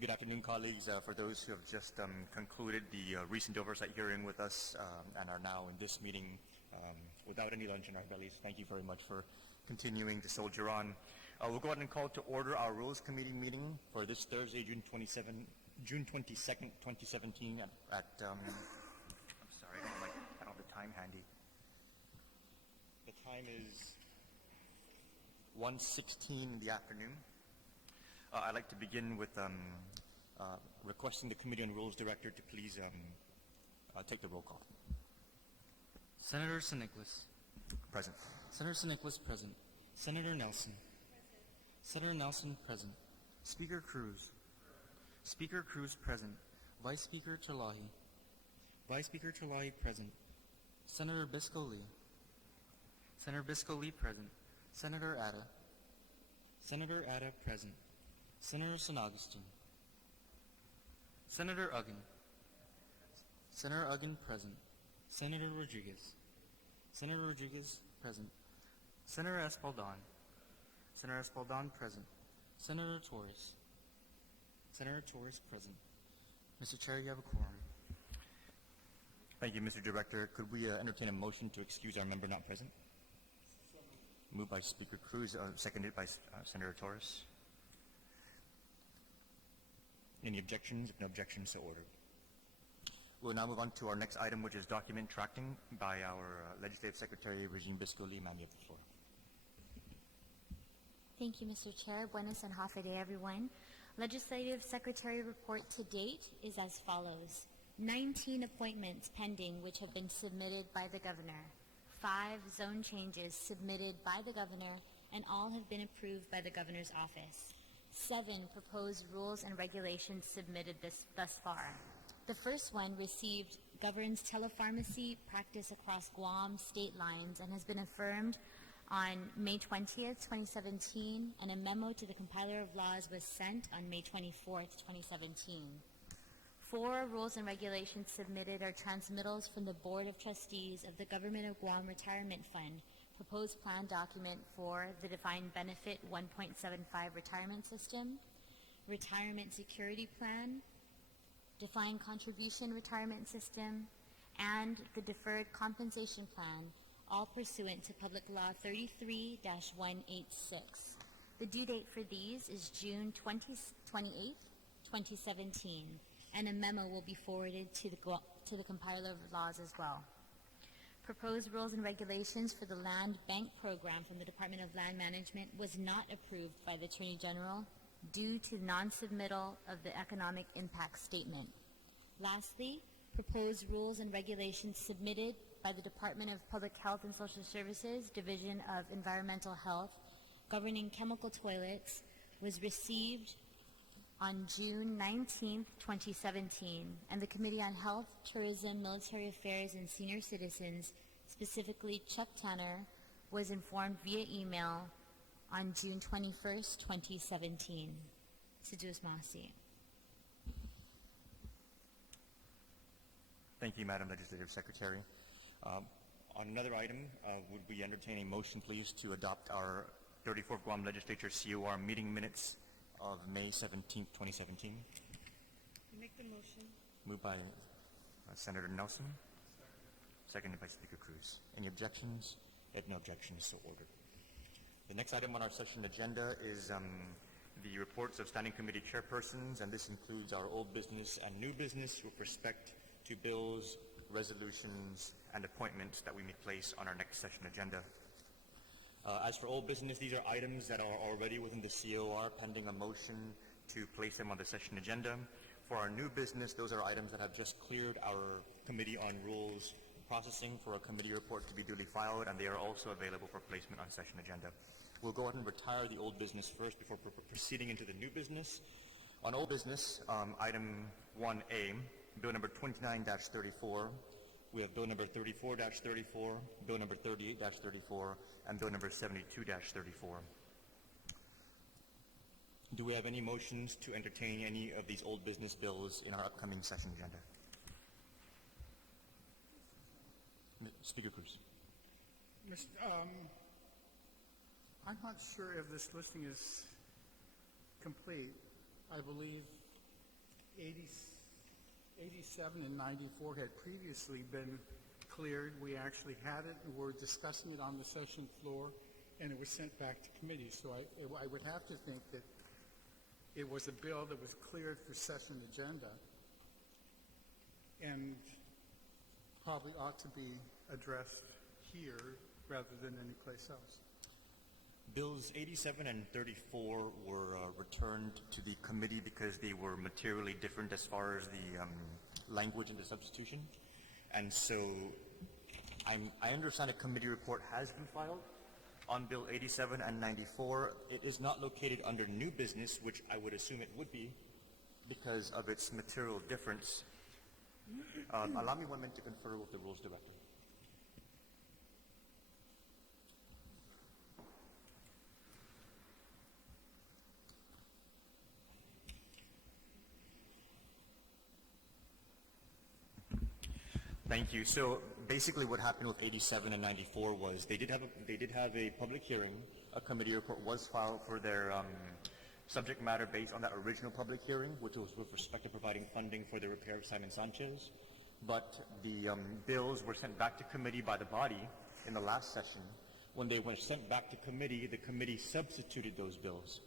Good afternoon, colleagues. For those who have just concluded the recent oversight hearing with us and are now in this meeting without any lunch in our bellies, thank you very much for continuing to soldier on. We'll go ahead and call to order our Rules Committee meeting for this Thursday, June 22nd, 2017 at I'm sorry, I don't have the time handy. The time is 1:16 in the afternoon. I'd like to begin with requesting the Committee on Rules Director to please take the roll call. Senator St. Present. Senator St. present. Senator Nelson. Present. Senator Nelson present. Speaker Cruz. Speaker Cruz present. Vice Speaker Terlahi. Vice Speaker Terlahi present. Senator Bisco-Lee. Senator Bisco-Lee present. Senator Atta. Senator Atta present. Senator San Agustin. Senator Uggan. Senator Uggan present. Senator Rodriguez. Senator Rodriguez present. Senator Espaldon. Senator Espaldon present. Senator Torres. Senator Torres present. Mr. Chair, you have a quorum. Thank you, Mr. Director. Could we entertain a motion to excuse our member not present? Moved by Speaker Cruz, seconded by Senator Torres. Any objections? If no objections, so ordered. We'll now move on to our next item, which is document tracking by our Legislative Secretary, Regine Bisco-Lee. Ma'am, you have the floor. Thank you, Mr. Chair. Buenos and half a day, everyone. Legislative Secretary report to date is as follows. 19 appointments pending which have been submitted by the Governor. 5 zone changes submitted by the Governor and all have been approved by the Governor's office. 7 proposed rules and regulations submitted thus far. The first one governs telepharmacy practice across Guam state lines and has been affirmed on May 20th, 2017, and a memo to the compiler of laws was sent on May 24th, 2017. 4 rules and regulations submitted are transmittals from the Board of Trustees of the Government of Guam Retirement Fund, proposed plan document for the Defined Benefit 1.75 retirement system, retirement security plan, defined contribution retirement system, and the deferred compensation plan, all pursuant to Public Law 33-186. The due date for these is June 28th, 2017, and a memo will be forwarded to the compiler of laws as well. Proposed rules and regulations for the Land Bank program from the Department of Land Management was not approved by the Attorney General due to non-submittal of the economic impact statement. Lastly, proposed rules and regulations submitted by the Department of Public Health and Social Services, Division of Environmental Health, governing chemical toilets was received on June 19, 2017, and the Committee on Health, Tourism, Military Affairs, and Senior Citizens, specifically Chuck Tanner, was informed via email on June 21, 2017. Sedus Masi. Thank you, Madam Legislative Secretary. On another item, would we entertain a motion, please, to adopt our 34th Guam Legislature COR meeting minutes of May 17, 2017? Make the motion. Moved by Senator Nelson, seconded by Speaker Cruz. Any objections? If no objections, so ordered. The next item on our session agenda is the reports of Standing Committee chairpersons, and this includes our old business and new business with respect to bills, resolutions, and appointments that we may place on our next session agenda. As for old business, these are items that are already within the COR pending a motion to place them on the session agenda. For our new business, those are items that have just cleared our Committee on Rules processing for a committee report to be duly filed, and they are also available for placement on session agenda. We'll go ahead and retire the old business first before proceeding into the new business. On old business, item 1A, Bill number 29-34, we have Bill number 34-34, Bill number 38-34, and Bill number 72-34. Do we have any motions to entertain any of these old business bills in our upcoming session agenda? Speaker Cruz. I'm not sure if this listing is complete. I believe 87 and 94 had previously been cleared. We actually had it, and we're discussing it on the session floor, and it was sent back to committee. So I would have to think that it was a bill that was cleared for session agenda and probably ought to be addressed here rather than anyplace else. Bills 87 and 34 were returned to the committee because they were materially different as far as the language and the substitution. And so I understand a committee report has been filed on Bill 87 and 94. It is not located under new business, which I would assume it would be because of its material difference. Allow me 1 minute to confer with the Rules Director. Thank you. So basically what happened with 87 and 94 was they did have a public hearing. A committee report was filed for their subject matter based on that original public hearing, which was with respect to providing funding for the repair of Simon Sanchez. But the bills were sent back to committee by the body in the last session. When they were sent back to committee, the committee substituted those bills.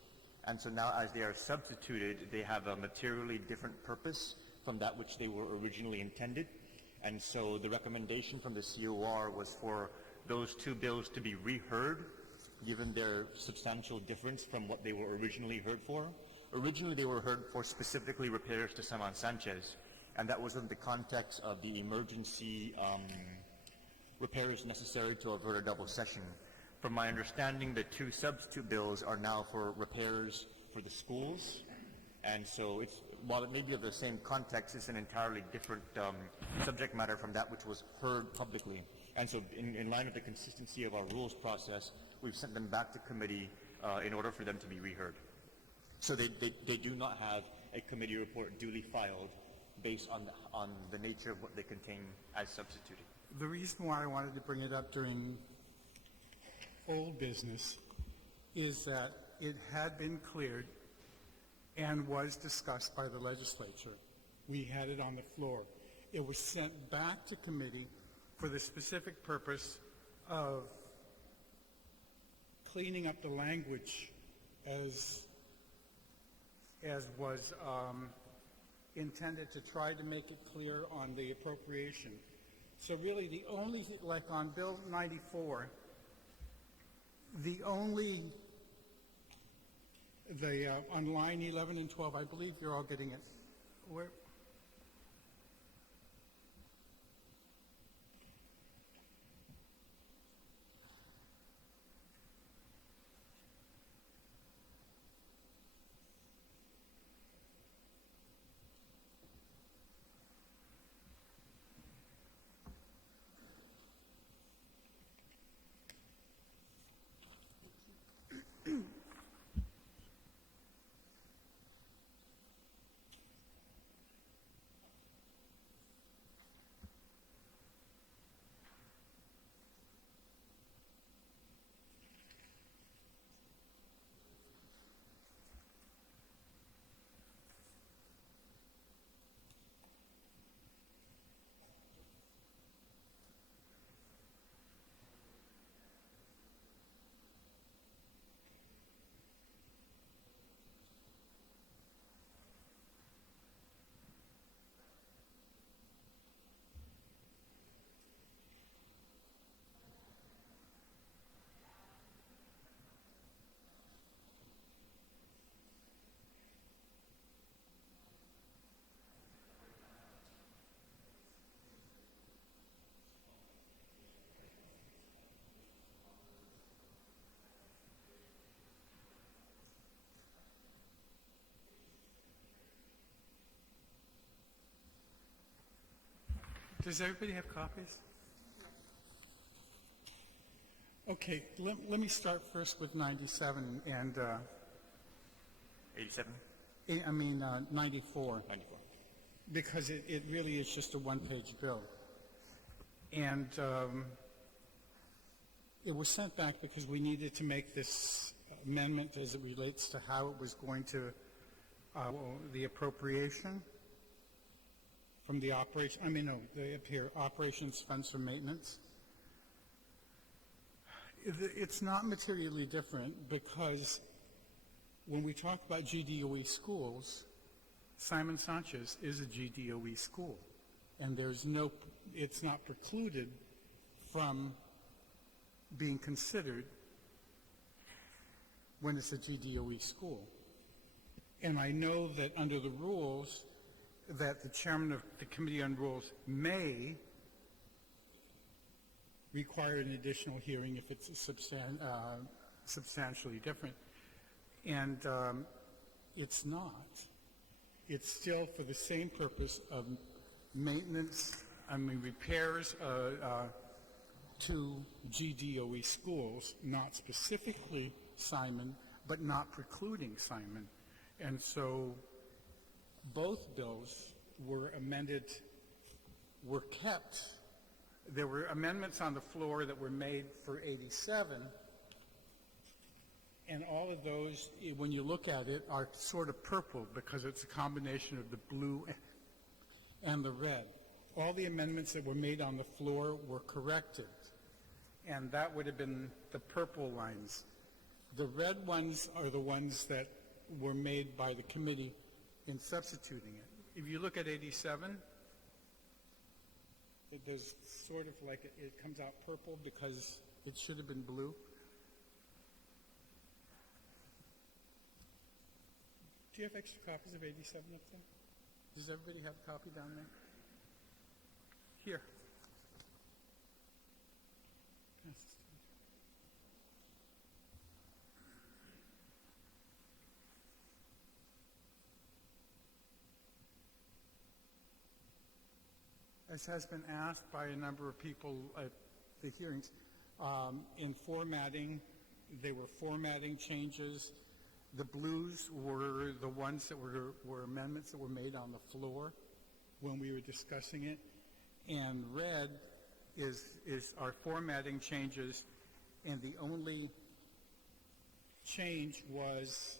And so now as they are substituted, they have a materially different purpose from that which they were originally intended. And so the recommendation from the COR was for those two bills to be reheard, given their substantial difference from what they were originally heard for. Originally, they were heard for specifically repairs to Simon Sanchez, and that was in the context of the emergency repairs necessary to avert a double session. From my understanding, the two substitute bills are now for repairs for the schools, and so while it may be of the same context, it's an entirely different subject matter from that which was heard publicly. And so in line with the consistency of our rules process, we've sent them back to committee in order for them to be reheard. So they do not have a committee report duly filed based on the nature of what they contain as substituted. The reason why I wanted to bring it up during old business is that it had been cleared and was discussed by the legislature. We had it on the floor. It was sent back to committee for the specific purpose of cleaning up the language as was intended to try to make it clear on the appropriation. So really the only, like on Bill 94, on line 11 and 12, I believe you're all getting it. Where? Does everybody have copies? Okay, let me start first with 97 and 87? 94. 94. Because it really is just a one-page bill. And it was sent back because we needed to make this amendment as it relates to how it was going to, the appropriation. from the operation, I mean, no, they appear operations funds for maintenance. It's not materially different because when we talk about GDOE schools, Simon Sanchez is a GDOE school, and it's not precluded from being considered when it's a GDOE school. And I know that under the rules, that the chairman of the Committee on Rules may require an additional hearing if it's substantially different. And it's not. It's still for the same purpose of maintenance, repairs to GDOE schools, not specifically Simon, but not precluding Simon. And so both bills were amended, were kept. There were amendments on the floor that were made for 87, and all of those, when you look at it, are sort of purple because it's a combination of the blue and the red. All the amendments that were made on the floor were corrected, and that would have been the purple lines. The red ones are the ones that were made by the committee in substituting it. If you look at 87, there's sort of like it comes out purple because it should have been blue. Do you have extra copies of 87 up there? Does everybody have a copy down there? Here. Pass this to me. As has been asked by a number of people at the hearings, in formatting, they were formatting changes. The blues were the ones that were amendments that were made on the floor when we were discussing it. And red is our formatting changes, and the only change was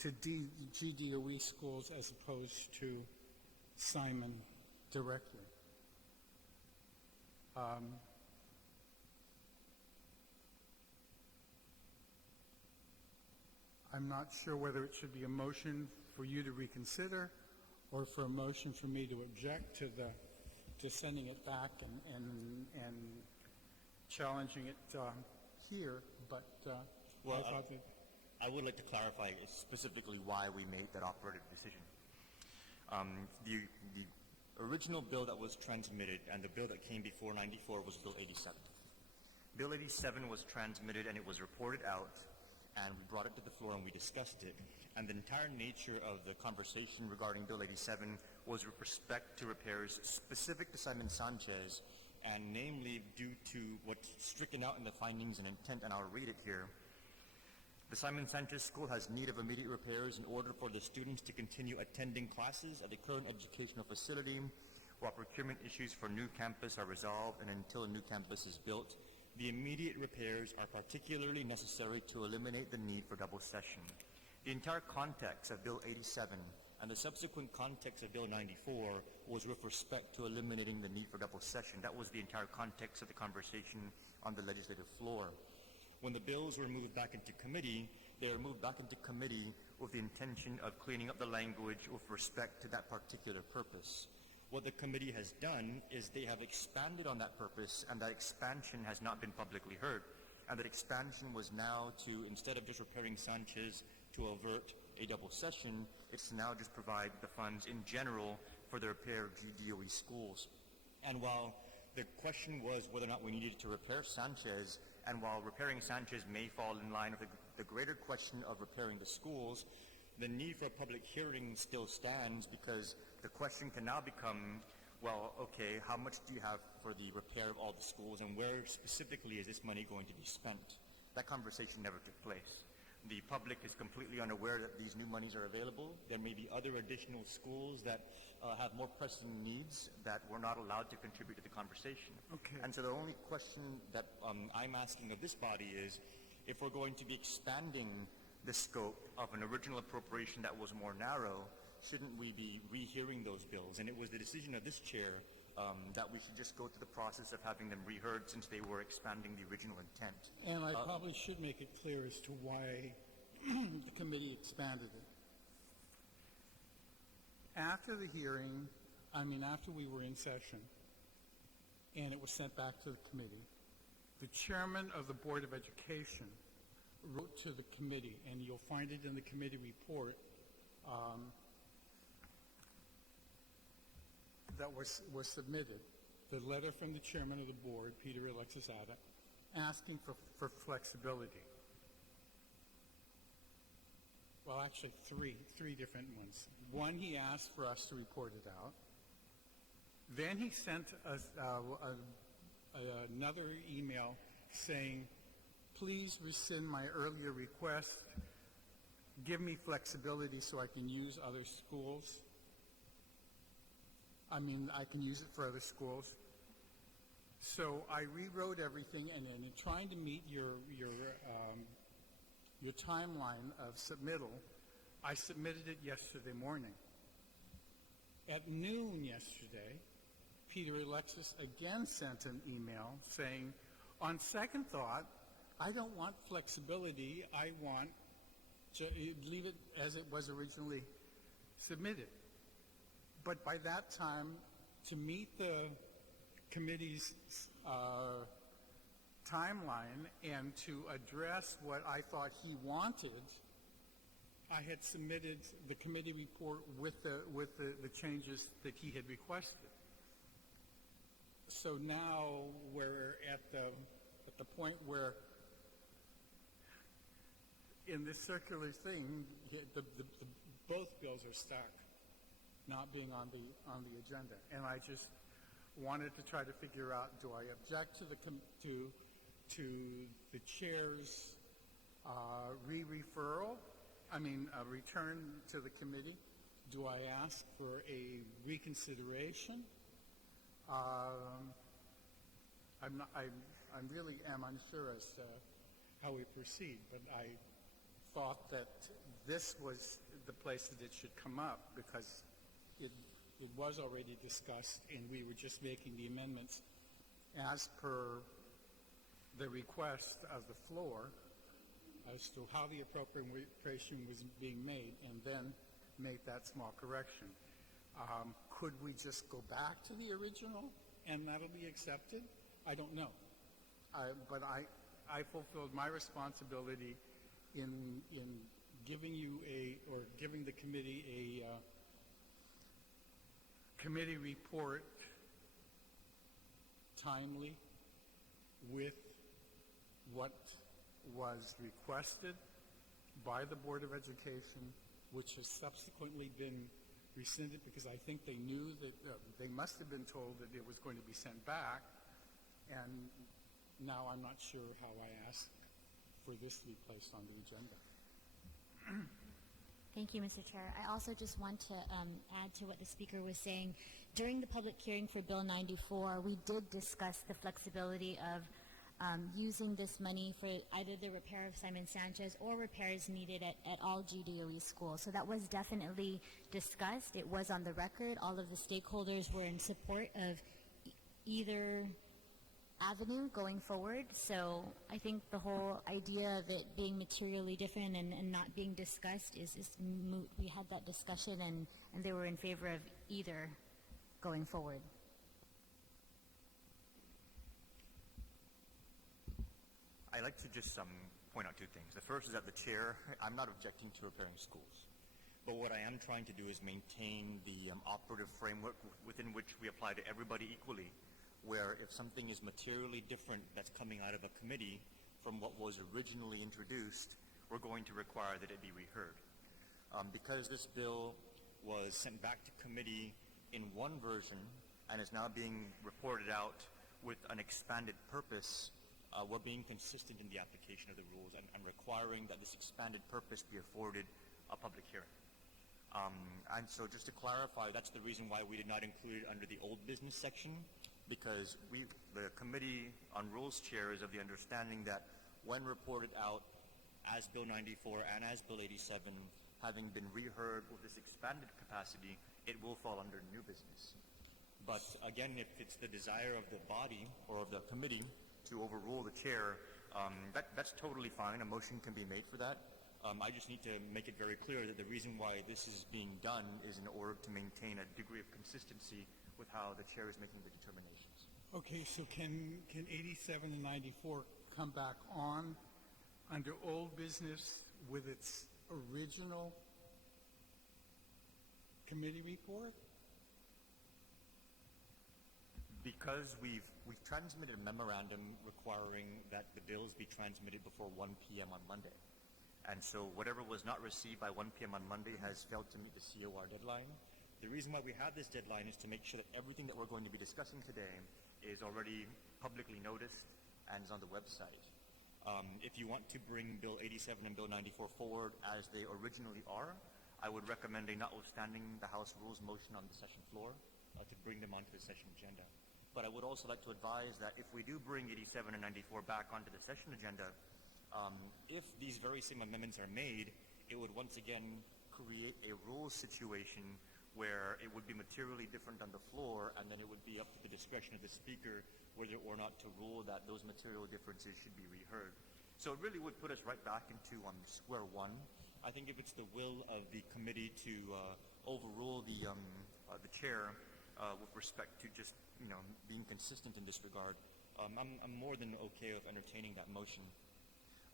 to GDOE schools as opposed to Simon directly. I'm not sure whether it should be a motion for you to reconsider or for a motion for me to object to sending it back and challenging it here, but Well, I thought that I would like to clarify specifically why we made that operative decision. The original bill that was transmitted and the bill that came before 94 was Bill 87. Bill 87 was transmitted and it was reported out, and we brought it to the floor and we discussed it. And the entire nature of the conversation regarding Bill 87 was with respect to repairs specific to Simon Sanchez, and namely due to what's stricken out in the findings and intent, and I'll read it here. The Simon Sanchez School has need of immediate repairs in order for the students to continue attending classes at the current educational facility while procurement issues for new campus are resolved and until a new campus is built. The immediate repairs are particularly necessary to eliminate the need for double session. The entire context of Bill 87 and the subsequent context of Bill 94 was with respect to eliminating the need for double session. That was the entire context of the conversation on the legislative floor. When the bills were moved back into committee, they were moved back into committee with the intention of cleaning up the language with respect to that particular purpose. What the committee has done is they have expanded on that purpose, and that expansion has not been publicly heard. And that expansion was now to, instead of just repairing Sanchez to avert a double session, it's now just provide the funds in general for the repair of GDOE schools. And while the question was whether or not we needed to repair Sanchez, and while repairing Sanchez may fall in line with the greater question of repairing the schools, the need for a public hearing still stands, because the question can now become, well, okay, how much do you have for the repair of all the schools, and where specifically is this money going to be spent? That conversation never took place. The public is completely unaware that these new monies are available. There may be other additional schools that have more pressing needs that were not allowed to contribute to the conversation. Okay. And so the only question that I'm asking of this body is, if we're going to be expanding the scope of an original appropriation that was more narrow, shouldn't we be rehearing those bills? And it was the decision of this chair that we should just go through the process of having them reheard since they were expanding the original intent. And I probably should make it clear as to why the committee expanded it. After the hearing, after we were in session, and it was sent back to the committee, the chairman of the Board of Education wrote to the committee, and you'll find it in the committee report, that was submitted, the letter from the chairman of the board, Peter Alexis Ada, asking for flexibility. Well, actually, three different ones. One, he asked for us to report it out. Then he sent us another email saying, please rescind my earlier request, give me flexibility so I can use other schools. I can use it for other schools. So I rewrote everything, and then in trying to meet your timeline of submittal, I submitted it yesterday morning. At noon yesterday, Peter Alexis again sent an email saying, on second thought, I don't want flexibility, I want to leave it as it was originally submitted. But by that time, to meet the committee's timeline and to address what I thought he wanted, I had submitted the committee report with the changes that he had requested. So now we're at the point where in this circular thing, both bills are stuck, not being on the agenda. And I just wanted to try to figure out, do I object to the chair's referral? A return to the committee? Do I ask for a reconsideration? I really am unsure as to how we proceed, but I thought that this was the place that it should come up because it was already discussed and we were just making the amendments as per the request of the floor as to how the appropriation was being made and then make that small correction. Could we just go back to the original and that'll be accepted? I don't know. But I fulfilled my responsibility in giving you giving the committee a committee report timely with what was requested by the Board of Education, which has subsequently been rescinded because I think they knew that they must have been told that it was going to be sent back, and now I'm not sure how I ask for this to be placed on the agenda. Thank you, Mr. Chair. I also just want to add to what the speaker was saying. During the public hearing for Bill 94, we did discuss the flexibility of using this money for either the repair of Simon Sanchez or repairs needed at all GDOE schools. So that was definitely discussed. It was on the record. All of the stakeholders were in support of either avenue going forward. So I think the whole idea of it being materially different and not being discussed is moot. We had that discussion and they were in favor of either going forward. I'd like to just point out two things. The first is that the chair, I'm not objecting to repairing schools. But what I am trying to do is maintain the operative framework within which we apply to everybody equally, where if something is materially different that's coming out of a committee from what was originally introduced, we're going to require that it be reheard. Because this bill was sent back to committee in one version and is now being reported out with an expanded purpose, we're being consistent in the application of the rules and requiring that this expanded purpose be afforded a public hearing. And so just to clarify, that's the reason why we did not include it under the old business section, because the Committee on Rules chair is of the understanding that when reported out as Bill 94 and as Bill 87, having been reheard with this expanded capacity, it will fall under new business. But again, if it's the desire of the body or of the committee to overrule the chair, that's totally fine. A motion can be made for that. I just need to make it very clear that the reason why this is being done is in order to maintain a degree of consistency with how the chair is making the determinations. Okay, so can 87 and 94 come back on under old business with its original committee report? Because we've transmitted a memorandum requiring that the bills be transmitted before 1 p.m. on Monday. And so whatever was not received by 1 p.m. on Monday has failed to meet the COR deadline. The reason why we have this deadline is to make sure that everything that we're going to be discussing today is already publicly noticed and is on the website. If you want to bring Bill 87 and Bill 94 forward as they originally are, I would recommend a notwithstanding the House rules motion on the session floor to bring them onto the session agenda. But I would also like to advise that if we do bring 87 and 94 back onto the session agenda, if these very same amendments are made, it would once again create a rules situation where it would be materially different on the floor, and then it would be up to the discretion of the speaker whether or not to rule that those material differences should be reheard. So it really would put us right back into square one. I think if it's the will of the committee to overrule the chair with respect to just being consistent in this regard, I'm more than okay with entertaining that motion.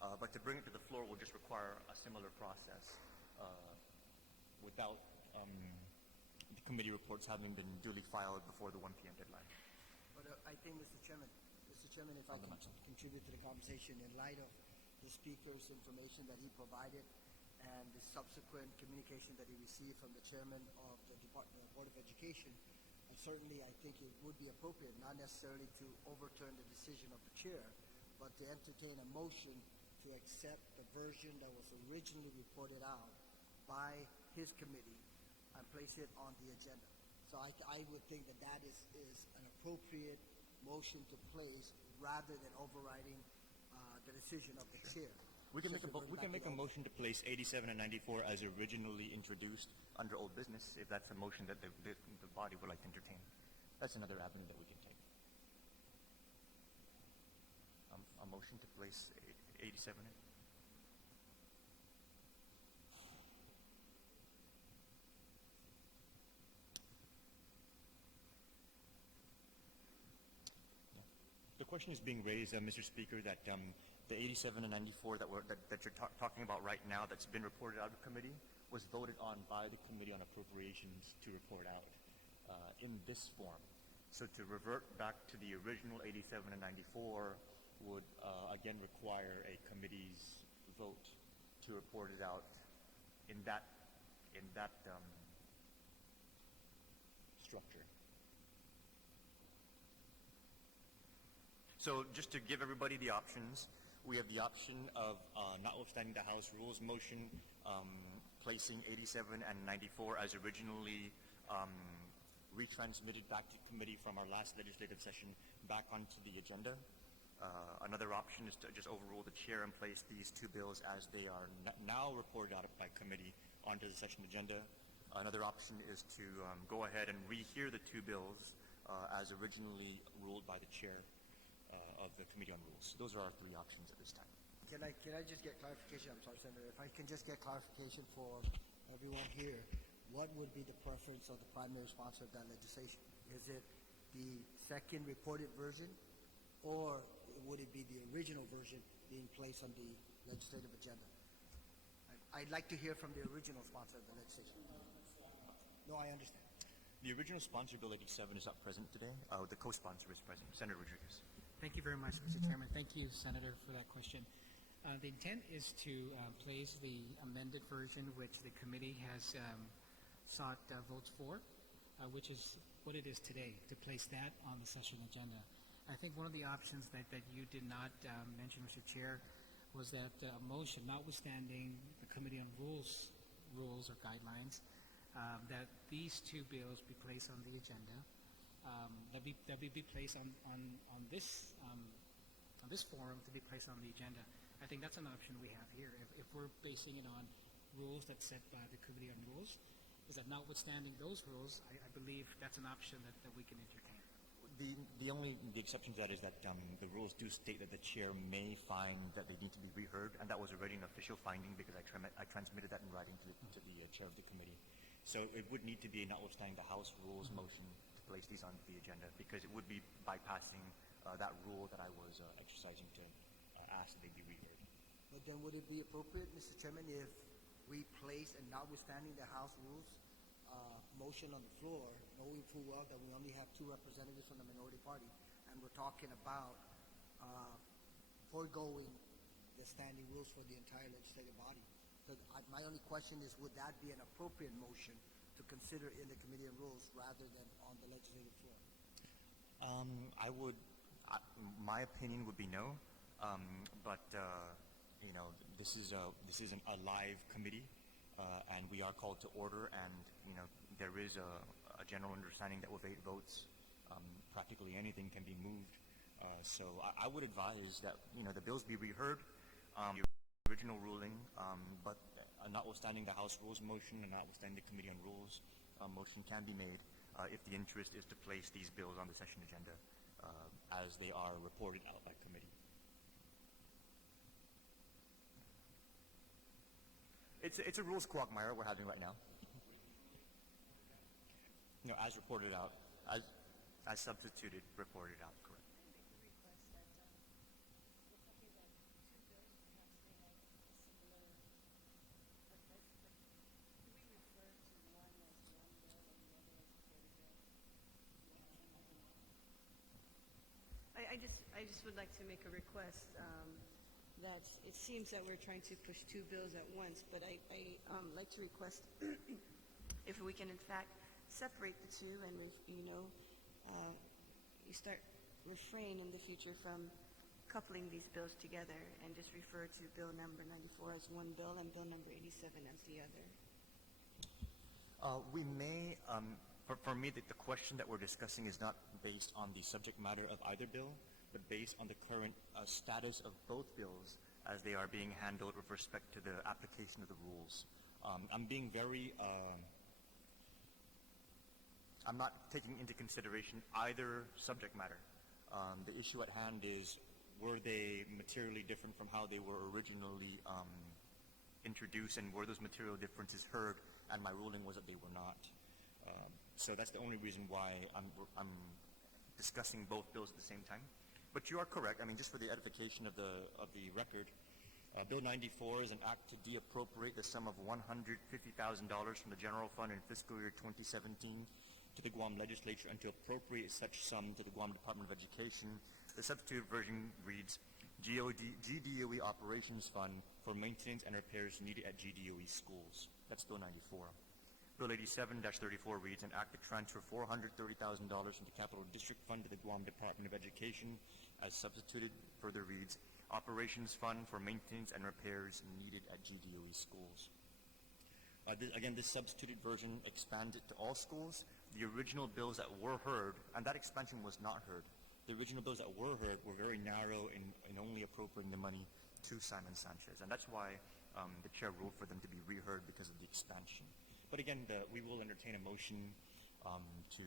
But to bring it to the floor will just require a similar process without the committee reports having been duly filed before the 1 p.m. deadline. But I think, Mr. Chairman, if I can contribute to the conversation in light of the speaker's information that he provided and the subsequent communication that he received from the chairman of the Board of Education, certainly I think it would be appropriate, not necessarily to overturn the decision of the chair, but to entertain a motion to accept the version that was originally reported out by his committee and place it on the agenda. So I would think that that is an appropriate motion to place rather than overriding the decision of the chair. We can make a motion to place 87 and 94 as originally introduced under old business, if that's a motion that the body would like to entertain. That's another avenue that we can take. A motion to place 87 in. The question is being raised, Mr. Speaker, that the 87 and 94 that you're talking about right now that's been reported out of committee was voted on by the Committee on Appropriations to report out in this form. So to revert back to the original 87 and 94 would again require a committee's vote to report it out in that structure. So just to give everybody the options, we have the option of, notwithstanding the House rules motion, placing 87 and 94 as originally retransmitted back to committee from our last legislative session back onto the agenda. Another option is to just overrule the chair and place these two bills as they are now reported out by committee onto the session agenda. Another option is to go ahead and rehear the two bills as originally ruled by the chair of the Committee on Rules. Those are our three options at this time. Can I just get clarification? I'm sorry, Senator. If I can just get clarification for everyone here, what would be the preference of the primary sponsor of that legislation? Is it the second reported version, or would it be the original version being placed on the legislative agenda? I'd like to hear from the original sponsor of the legislation. No, I understand. The original sponsor, Bill 87, is not present today. The co-sponsor is present, Senator Rodriguez. Thank you very much, Mr. Chairman. Thank you, Senator, for that question. The intent is to place the amended version, which the committee has sought votes for, which is what it is today, to place that on the session agenda. I think one of the options that you did not mention, Mr. Chair, was that motion, notwithstanding the Committee on Rules or guidelines, that these two bills be placed on the agenda. That be placed on this forum to be placed on the agenda. I think that's an option we have here. If we're basing it on rules that's set by the Committee on Rules, is that notwithstanding those rules, I believe that's an option that we can entertain. The exception to that is that the rules do state that the chair may find that they need to be reheard, and that was already an official finding because I transmitted that in writing to the chair of the committee. So it would need to be notwithstanding the House rules motion to place these on the agenda because it would be bypassing that rule that I was exercising to ask that they be reheard. But then would it be appropriate, Mr. Chairman, if we place, and notwithstanding the House rules, motion on the floor, knowing full well that we only have 2 representatives from the minority party, and we're talking about foregoing the standing rules for the entire legislative body? So my only question is, would that be an appropriate motion to consider in the Committee on Rules rather than on the legislative floor? My opinion would be no, but you know, this isn't a live committee, and we are called to order, and you know, there is a general understanding that with 8 votes, practically anything can be moved. So I would advise that you know the bills be reheard, the original ruling, but notwithstanding the House rules motion and notwithstanding the Committee on Rules motion can be made if the interest is to place these bills on the session agenda as they are reported out by committee. It's a rules quagmire we're having right now. No, as reported out, as substituted, reported out, correct. I just would like to make a request. That it seems that we're trying to push 2 bills at once, but I like to request if we can in fact separate the 2 and you start refrain in the future from coupling these bills together and just refer to bill number 94 as one bill and bill number 87 as the other. We may, for me, the question that we're discussing is not based on the subject matter of either bill, but based on the current status of both bills as they are being handled with respect to the application of the rules. I'm being very, I'm not taking into consideration either subject matter. The issue at hand is, were they materially different from how they were originally introduced, and were those material differences heard, and my ruling was that they were not. So that's the only reason why I'm discussing both bills at the same time. But you are correct. I mean, just for the edification of the record, Bill 94 is an act to deappropriate the sum of $150,000 from the general fund in fiscal year 2017 to the Guam Legislature and to appropriate such sum to the Guam Department of Education. The substitute version reads, GDOE Operations Fund for maintenance and repairs needed at GDOE schools. That's Bill 94. Bill 87-34 reads, an act to transfer $430,000 from the Capital District Fund to the Guam Department of Education. As substituted, further reads, Operations Fund for maintenance and repairs needed at GDOE schools. Again, this substituted version expands it to all schools. The original bills that were heard, and that expansion was not heard, the original bills that were heard were very narrow in only appropriating the money to Simon Sanchez. And that's why the chair ruled for them to be reheard because of the expansion. But again, we will entertain a motion to,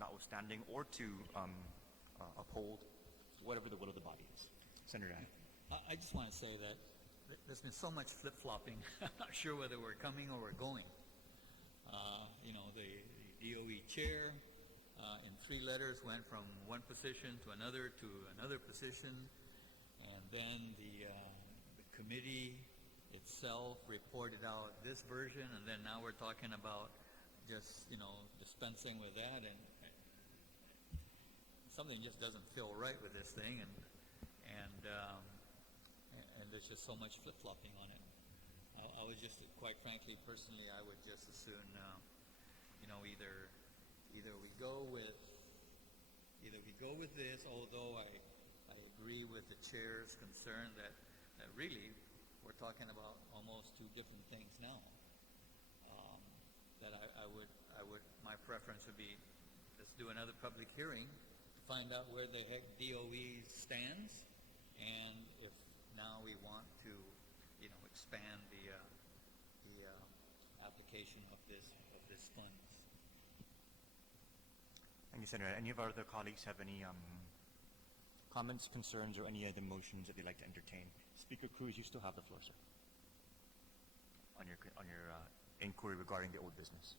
notwithstanding, or to uphold whatever the will of the body is. Senator Adam. I just want to say that there's been so much flip-flopping. I'm not sure whether we're coming or we're going. The DOE chair in 3 letters went from one position to another position, and then the committee itself reported out this version, and then now we're talking about just dispensing with that, and something just doesn't feel right with this thing, and there's just so much flip-flopping on it. I would just, quite frankly, personally, I would just as soon, either we go with this, although I agree with the chair's concern that really we're talking about almost 2 different things now. That I would, my preference would be, let's do another public hearing to find out where the heck DOE stands, and if now we want to, expand the application of this funds. Thank you, Senator. Any of our other colleagues have any comments, concerns, or any other motions that they'd like to entertain? Speaker Cruz, you still have the floor, sir, on your inquiry regarding the old business.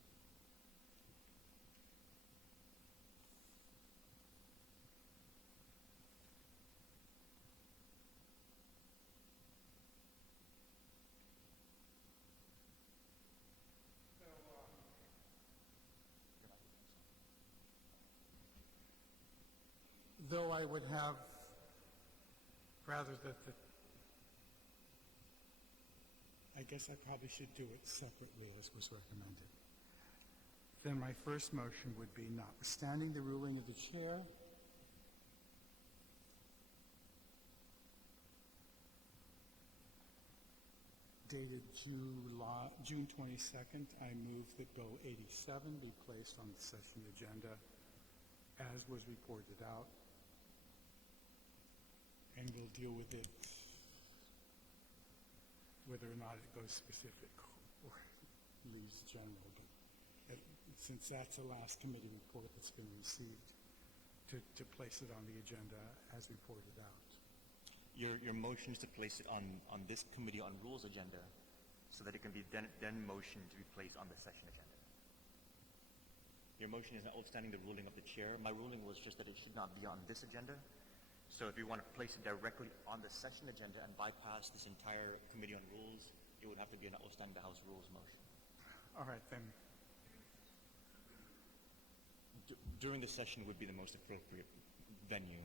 Though I would have, rather that I guess I probably should do it separately as was recommended. Then my first motion would be, notwithstanding the ruling of the chair, dated June 22nd, I move that Bill 87 be placed on the session agenda as was reported out, and we'll deal with it whether or not it goes specific or leaves general. But since that's the last committee report that's been received, to place it on the agenda as reported out. Your motion is to place it on this Committee on Rules agenda so that it can be then motioned to be placed on the session agenda. Your motion is notwithstanding the ruling of the chair. My ruling was just that it should not be on this agenda. So if you want to place it directly on the session agenda and bypass this entire Committee on Rules, it would have to be a notwithstanding the House Rules motion. All right, then. During the session would be the most appropriate venue.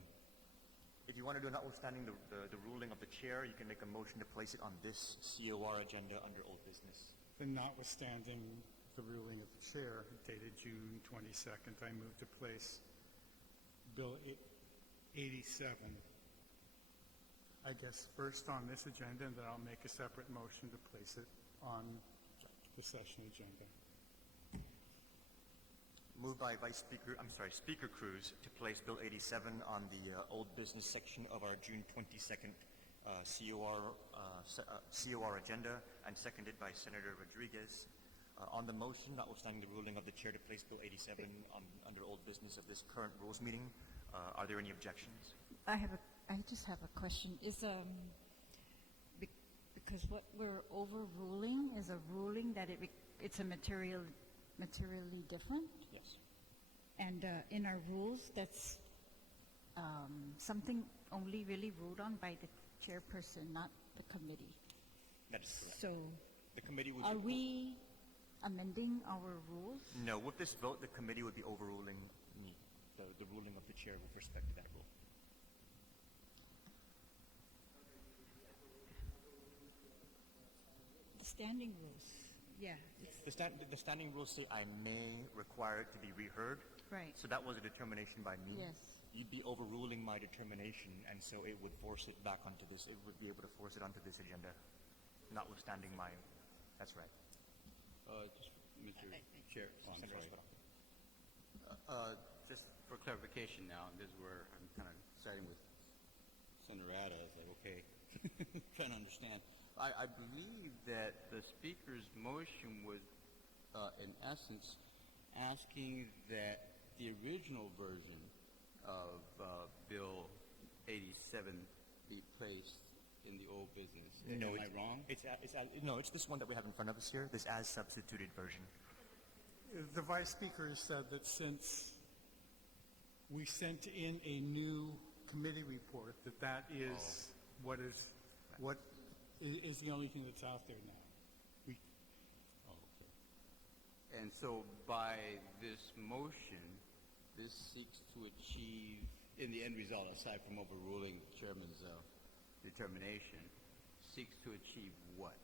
If you want to do notwithstanding the ruling of the chair, you can make a motion to place it on this COR agenda under old business. Then notwithstanding the ruling of the chair dated June 22nd, I move to place Bill 87, I guess, first on this agenda, and then I'll make a separate motion to place it on the session agenda. Moved by Speaker Cruz to place Bill 87 on the old business section of our June 22nd COR agenda, and seconded by Senator Rodriguez. On the motion, notwithstanding the ruling of the chair to place Bill 87 under old business of this current rules meeting, are there any objections? I just have a question. Because what we're overruling is a ruling that it's a materially different, Yes. and in our rules, that's something only really ruled on by the chairperson, not the committee. That is correct. So, The committee would are be... we amending our rules? No, with this vote, the committee would be overruling the ruling of the chair with respect to that rule. The standing rules, yeah, The standing rules say I may require it to be reheard. right. So that was a determination by me. Yes. You'd be overruling my determination, and so it would force it back onto this. It would be able to force it onto this agenda, notwithstanding my. That's right. Just, Mr. Chair, I'm Senator sorry. Escobar. Just for clarification now, this is where I'm kind of siding with Senator Ada. It's like, okay, trying to understand. I believe that the speaker's motion was, in essence, asking that the original version of Bill 87 be placed in the old business. No, Am I wrong? It's this one that we have in front of us here, this as substituted version. The vice speaker has said that since we sent in a new committee report, that is what is the only thing that's out there now. Oh, okay. And so by this motion, this seeks to achieve, in the end result, aside from overruling the chairman's determination, seeks to achieve what?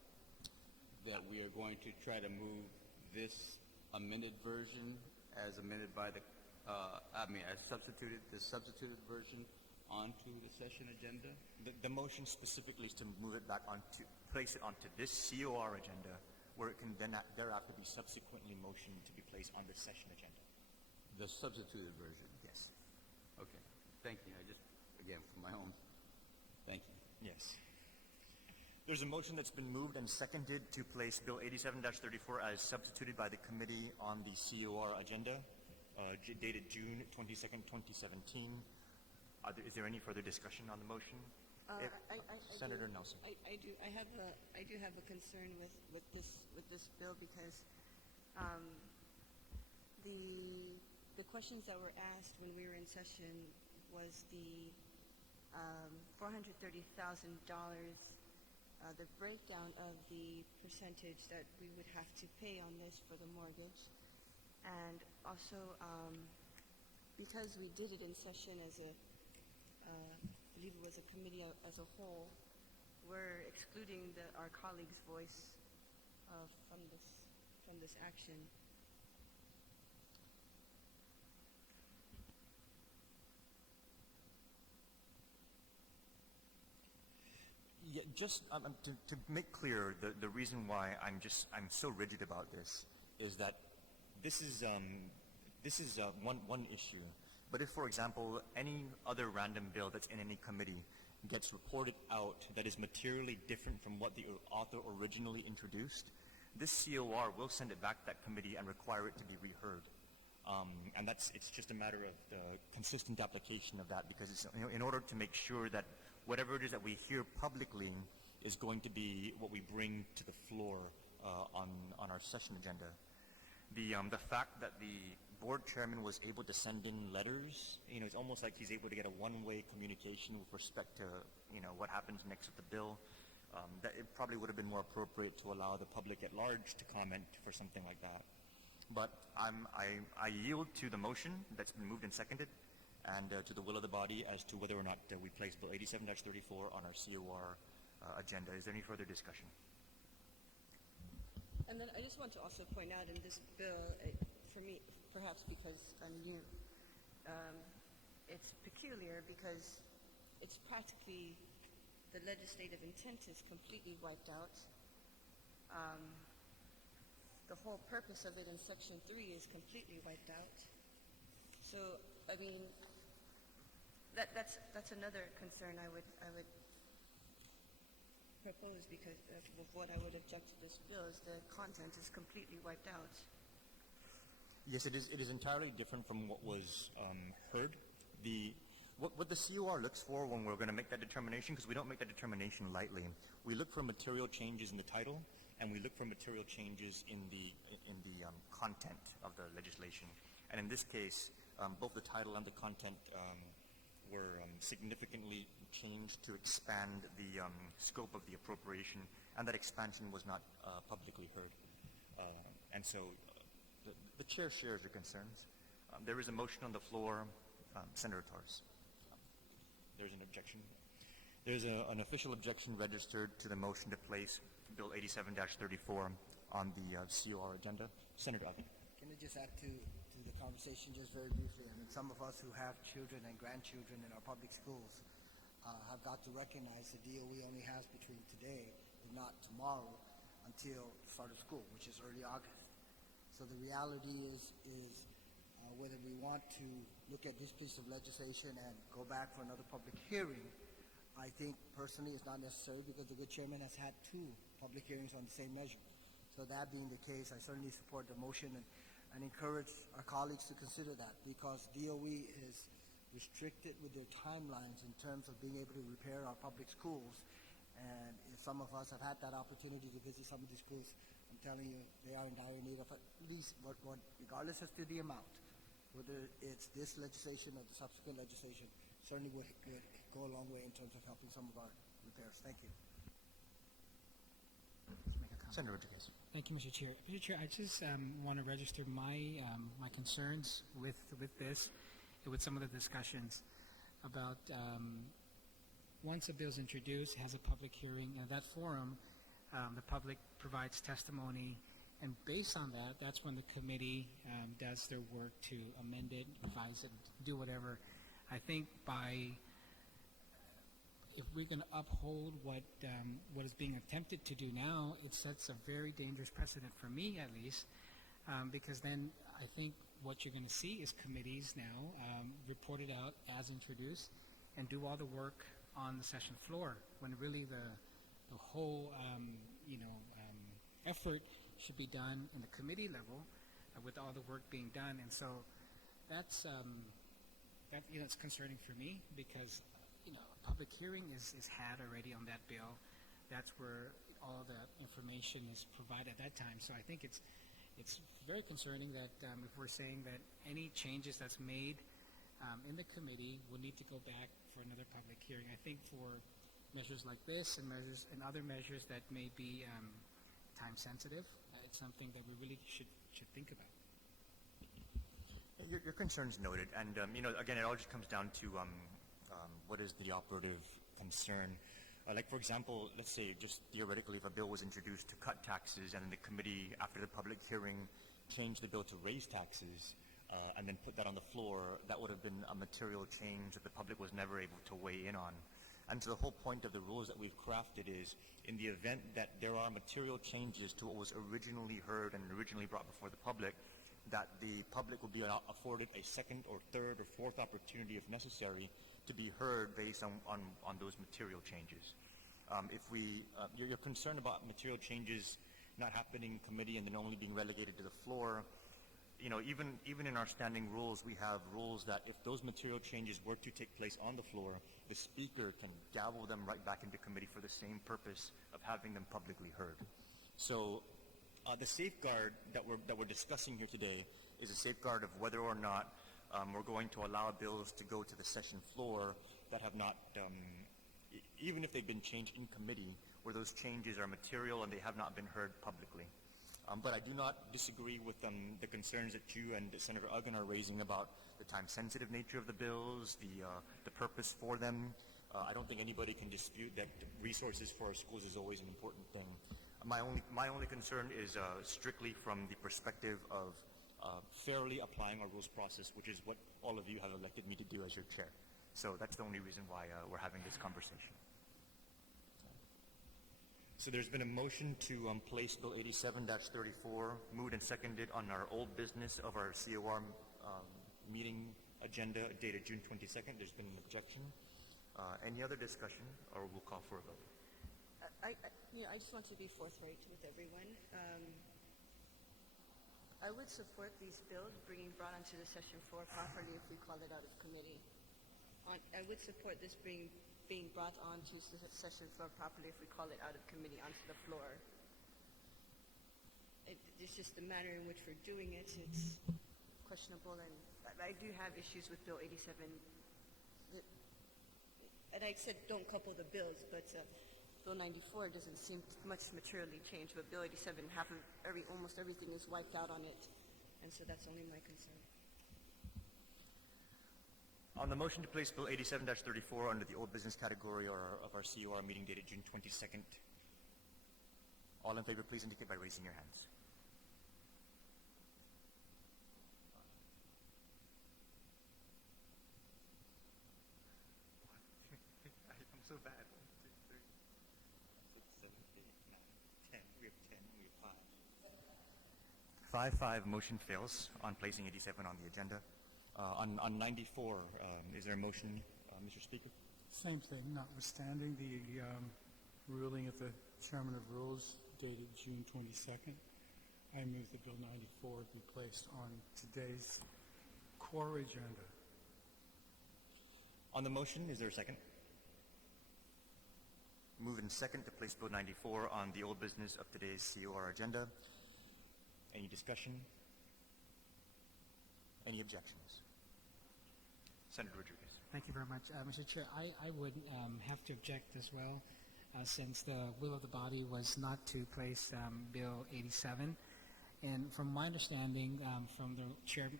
That we are going to try to move this amended version as amended by the, as substituted, the substituted version onto the session agenda? The motion specifically is to move it back place it onto this COR agenda, where it can then thereafter be subsequently motioned to be placed on the session agenda. The substituted version? Yes. Okay. Thank you. I just, again, for my own, thank you. Yes. There's a motion that's been moved and seconded to place Bill 87-34 as substituted by the committee on the COR agenda, dated June 22nd, 2017. Is there any further discussion on the motion? Senator Nelson. I do have a concern with this bill because the questions that were asked when we were in session was the $430,000, the breakdown of the percentage that we would have to pay on this for the mortgage, and also because we did it in session as I believe it was a committee as a whole, we're excluding our colleagues' voice from this action. Yeah, just to make clear, the reason why I'm so rigid about this is that this is one issue. But if, for example, any other random bill that's in any committee gets reported out that is materially different from what the author originally introduced, this COR will send it back to that committee and require it to be reheard. And it's just a matter of the consistent application of that, because it's, in order to make sure that whatever it is that we hear publicly is going to be what we bring to the floor on our session agenda. The fact that the board chairman was able to send in letters, it's almost like he's able to get a one-way communication with respect to, what happens next with the bill. That it probably would have been more appropriate to allow the public at large to comment for something like that. But I yield to the motion that's been moved and seconded, and to the will of the body as to whether or not we place Bill 87-34 on our COR agenda. Is there any further discussion? And then I just want to also point out in this bill, for me, perhaps because I'm new, it's peculiar because it's practically the legislative intent is completely wiped out. The whole purpose of it in Section 3 is completely wiped out. So, I mean, that's another concern I would propose, because of what I would object to this bill is the content is completely wiped out. Yes, it is entirely different from what was heard. What the COR looks for when we're going to make that determination, because we don't make that determination lightly, we look for material changes in the title, and we look for material changes in the content of the legislation. And in this case, both the title and the content were significantly changed to expand the scope of the appropriation, and that expansion was not publicly heard. And so the chair shares your concerns. There is a motion on the floor. Senator Torres. There's an objection. There's an official objection registered to the motion to place Bill 87-34 on the COR agenda. Senator Oven. Can I just add to the conversation just very briefly? I mean, some of us who have children and grandchildren in our public schools have got to recognize the DOE only has between today, if not tomorrow, until the start of school, which is early August. So the reality is whether we want to look at this piece of legislation and go back for another public hearing, I think personally it's not necessary, because the good chairman has had 2 public hearings on the same measure. So that being the case, I certainly support the motion and encourage our colleagues to consider that, because DOE is restricted with their timelines in terms of being able to repair our public schools. And if some of us have had that opportunity to visit some of these schools, I'm telling you, they are in dire need of at least, regardless as to the amount, whether it's this legislation or the subsequent legislation, certainly would go a long way in terms of helping some of our repairs. Thank you. Senator Rodriguez. Thank you, Mr. Chair. Mr. Chair, I just want to register my my concerns with this, with some of the discussions about once a bill is introduced, it has a public hearing, and at that forum, the public provides testimony, and based on that, that's when the committee does their work to amend it, revise it, do whatever. I think if we're going to uphold what is being attempted to do now, it sets a very dangerous precedent for me, at least, because then I think what you're going to see is committees now report it out as introduced and do all the work on the session floor, when really the the whole, effort should be done in the committee level with all the work being done. And so that's, it's concerning for me because, a public hearing is had already on that bill. That's where all the information is provided at that time. So I think it's very concerning that if we're saying that any changes that's made in the committee will need to go back for another public hearing. I think for measures like this and other measures that may be time sensitive, it's something that we really should think about. Your concern's noted, and again, it all just comes down to what is the operative concern. Like, for example, let's say just theoretically, if a bill was introduced to cut taxes, and then the committee, after the public hearing, changed the bill to raise taxes, and then put that on the floor, that would have been a material change that the public was never able to weigh in on. And so the whole point of the rules that we've crafted is, in the event that there are material changes to what was originally heard and originally brought before the public, that the public will be afforded a second or third or fourth opportunity, if necessary, to be heard based on those material changes. You're concerned about material changes not happening in committee and then only being relegated to the floor. Even in our standing rules, we have rules that if those material changes were to take place on the floor, the speaker can gavel them right back into committee for the same purpose of having them publicly heard. So the safeguard that we're discussing here today is a safeguard of whether or not we're going to allow bills to go to the session floor that have not, even if they've been changed in committee, where those changes are material and they have not been heard publicly. But I do not disagree with the concerns that you and Senator Uggan are raising about the time-sensitive nature of the bills, the purpose for them. I don't think anybody can dispute that resources for our schools is always an important thing. My only concern is strictly from the perspective of fairly applying our rules process, which is what all of you have elected me to do as your chair. So that's the only reason why we're having this conversation. So there's been a motion to place Bill 87-34, moved and seconded on our old business of our COR meeting agenda dated June 22nd. There's been an objection. Any other discussion, or we'll call for a vote? I just want to be forthright with everyone. I would support these bills brought onto the session floor properly if we call it out of committee. I would support this being brought onto the session floor properly if we call it out of committee onto the floor. It's just the manner in which we're doing it. It's questionable, and I do have issues with Bill 87. And I said don't couple the bills, but Bill 94 doesn't seem much materially changed, but Bill 87, almost everything is wiped out on it, and so that's only my concern. On the motion to place Bill 87-34 under the old business category of our COR meeting dated June 22nd, all in favor, please indicate by raising your hands. I'm so bad. 1, 2, 3, 6, 7, 8, 9, 10. We have 10. We have 5. 5-5 motion fails on placing 87 on the agenda. On 94, is there a motion, Mr. Speaker? Same thing, notwithstanding the ruling of the Chairman of Rules dated June 22nd, I move that Bill 94 be placed on today's core agenda. On the motion, is there a second? Move in second to place Bill 94 on the old business of today's COR agenda. Any discussion? Any objections? Senator Rodriguez. Thank you very much. Mr. Chair, I would have to object as well, since the will of the body was not to place Bill 87. And from my understanding, from the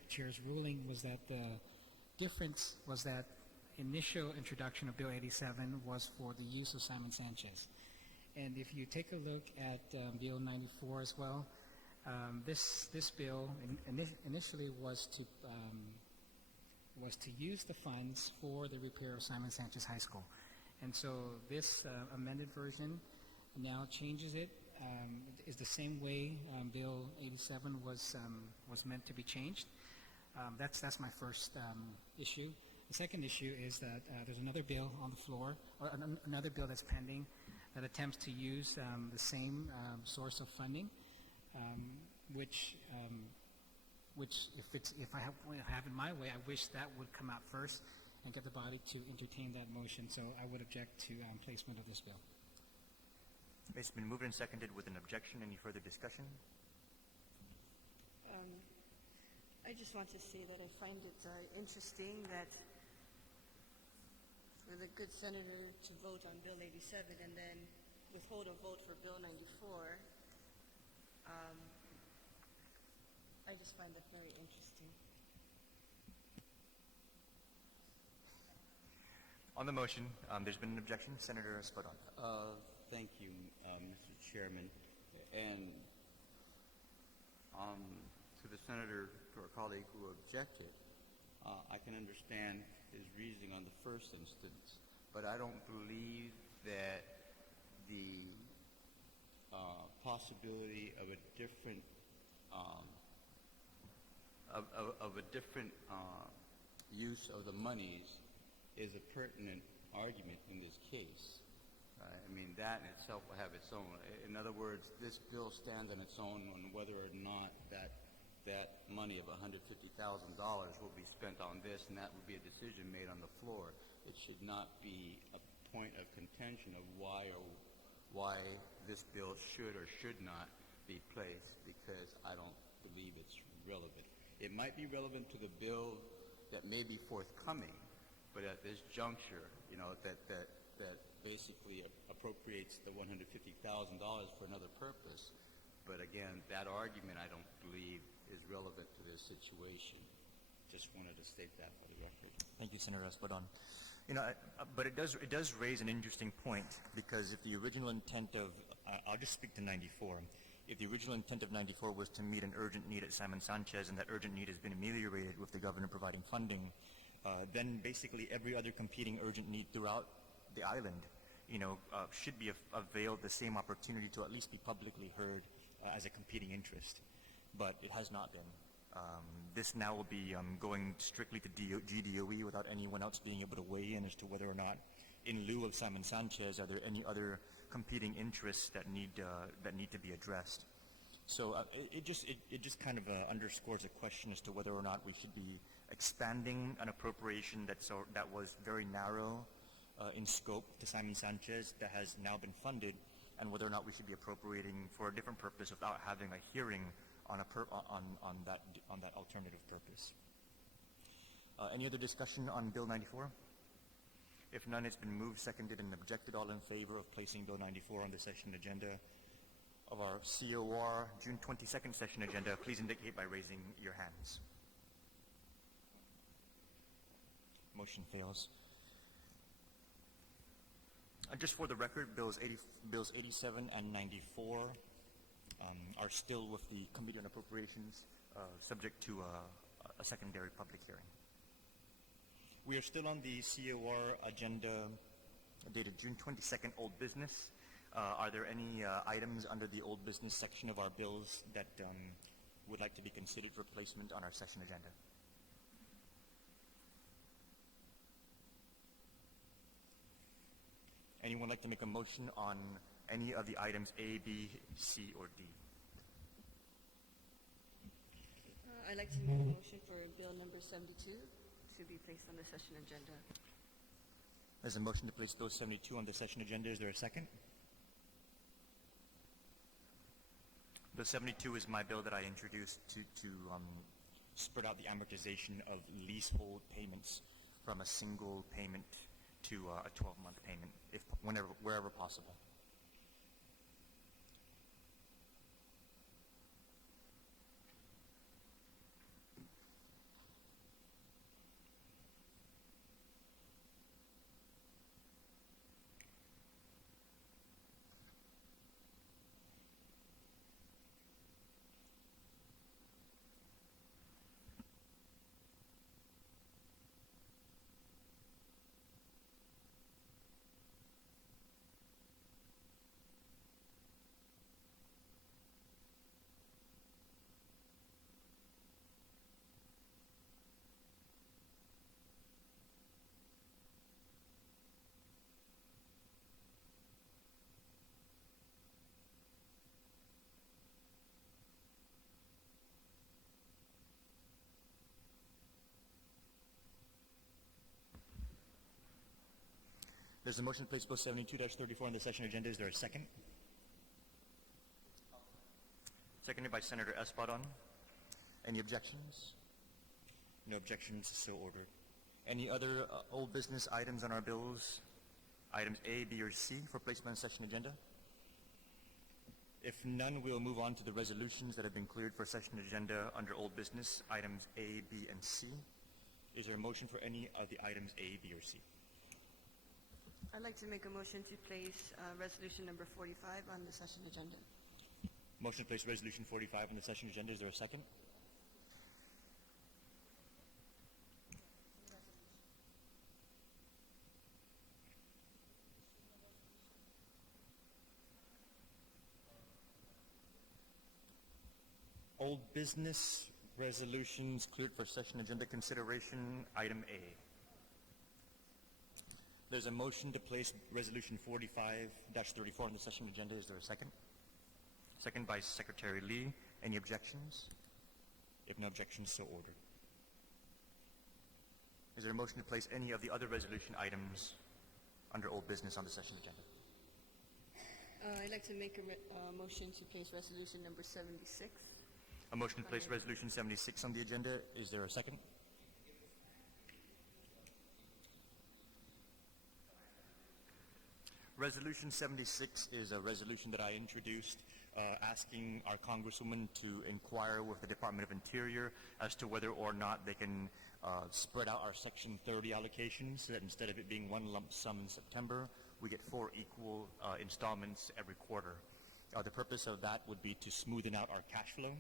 chair's ruling, was that the difference was that initial introduction of Bill 87 was for the use of Simon Sanchez. And if you take a look at Bill 94 as well, this bill initially was to use the funds for the repair of Simon Sanchez High School. And so this amended version now changes it, is the same way Bill 87 was meant to be changed. That's my first issue. The second issue is that there's another bill on the floor, or another bill that's pending, that attempts to use the same source of funding, which if I have it my way, I wish that would come out first and get the body to entertain that motion. So I would object to placement of this bill. It's been moved and seconded with an objection. Any further discussion? I just want to say that I find it interesting that for the good senator to vote on Bill 87 and then withhold a vote for Bill 94. I just find that very interesting. On the motion, there's been an objection. Senator Espadon. Thank you, Mr. Chairman. And to the senator, to our colleague who objected, I can understand his reasoning on the first instance, but I don't believe that the possibility of a different use of the monies is a pertinent argument in this case. I mean, that in itself will have its own. In other words, this bill stands on its own on whether or not that money of $150,000 will be spent on this, and that would be a decision made on the floor. It should not be a point of contention of why this bill should or should not be placed, because I don't believe it's relevant. It might be relevant to the bill that may be forthcoming, but at this juncture, that basically appropriates the $150,000 for another purpose. But again, that argument I don't believe is relevant to this situation. Just wanted to state that for the record. Thank you, Senator Espadon. But it does raise an interesting point, because if the original intent of, I'll just speak to 94. If the original intent of 94 was to meet an urgent need at Simon Sanchez, and that urgent need has been ameliorated with the governor providing funding, then basically every other competing urgent need throughout the island, should be availed the same opportunity to at least be publicly heard as a competing interest. But it has not been. This now will be going strictly to GDOE without anyone else being able to weigh in as to whether or not, in lieu of Simon Sanchez, are there any other competing interests that need to be addressed. So it just kind of underscores a question as to whether or not we should be expanding an appropriation that was very narrow in scope to Simon Sanchez that has now been funded, and whether or not we should be appropriating for a different purpose without having a hearing on that alternative purpose. Any other discussion on Bill 94? If none, it's been moved, seconded, and objected. All in favor of placing Bill 94 on the session agenda of our COR June 22nd session agenda, please indicate by raising your hands. Motion fails. Just for the record, Bills 87 and 94 are still with the Committee on Appropriations, subject to a secondary public hearing. We are still on the COR agenda dated June 22nd, old business. Are there any items under the old business section of our bills that would like to be considered for placement on our session agenda? Anyone like to make a motion on any of the items A, B, C, or D? I'd like to make a motion for Bill number 72 to be placed on the session agenda. There's a motion to place Bill 72 on the session agenda. Is there a second? Bill 72 is my bill that I introduced to spread out the amortization of leasehold payments from a single payment to a 12-month payment, wherever possible. There's a motion to place Bill 72-34 on the session agenda. Is there a second? Seconded by Senator Espadon. Any objections? No objections, so ordered. Any other old business items on our bills? Items A, B, or C for placement on session agenda? If none, we'll move on to the resolutions that have been cleared for session agenda under old business, items A, B, and C. Is there a motion for any of the items A, B, or C? I'd like to make a motion to place resolution number 45 on the session agenda. Motion to place resolution 45 on the session agenda. Is there a second? Old business resolutions cleared for session agenda consideration, item A. There's a motion to place resolution 45-34 on the session agenda. Is there a second? Second by Secretary Lee. Any objections? If no objections, so ordered. Is there a motion to place any of the other resolution items under old business on the session agenda? I'd like to make a motion to place resolution number 76. A motion to place resolution 76 on the agenda. Is there a second? Resolution 76 is a resolution that I introduced asking our Congresswoman to inquire with the Department of Interior as to whether or not they can spread out our Section 30 allocations so that instead of it being one lump sum in September, we get 4 equal installments every quarter. The purpose of that would be to smoothen out our cash flow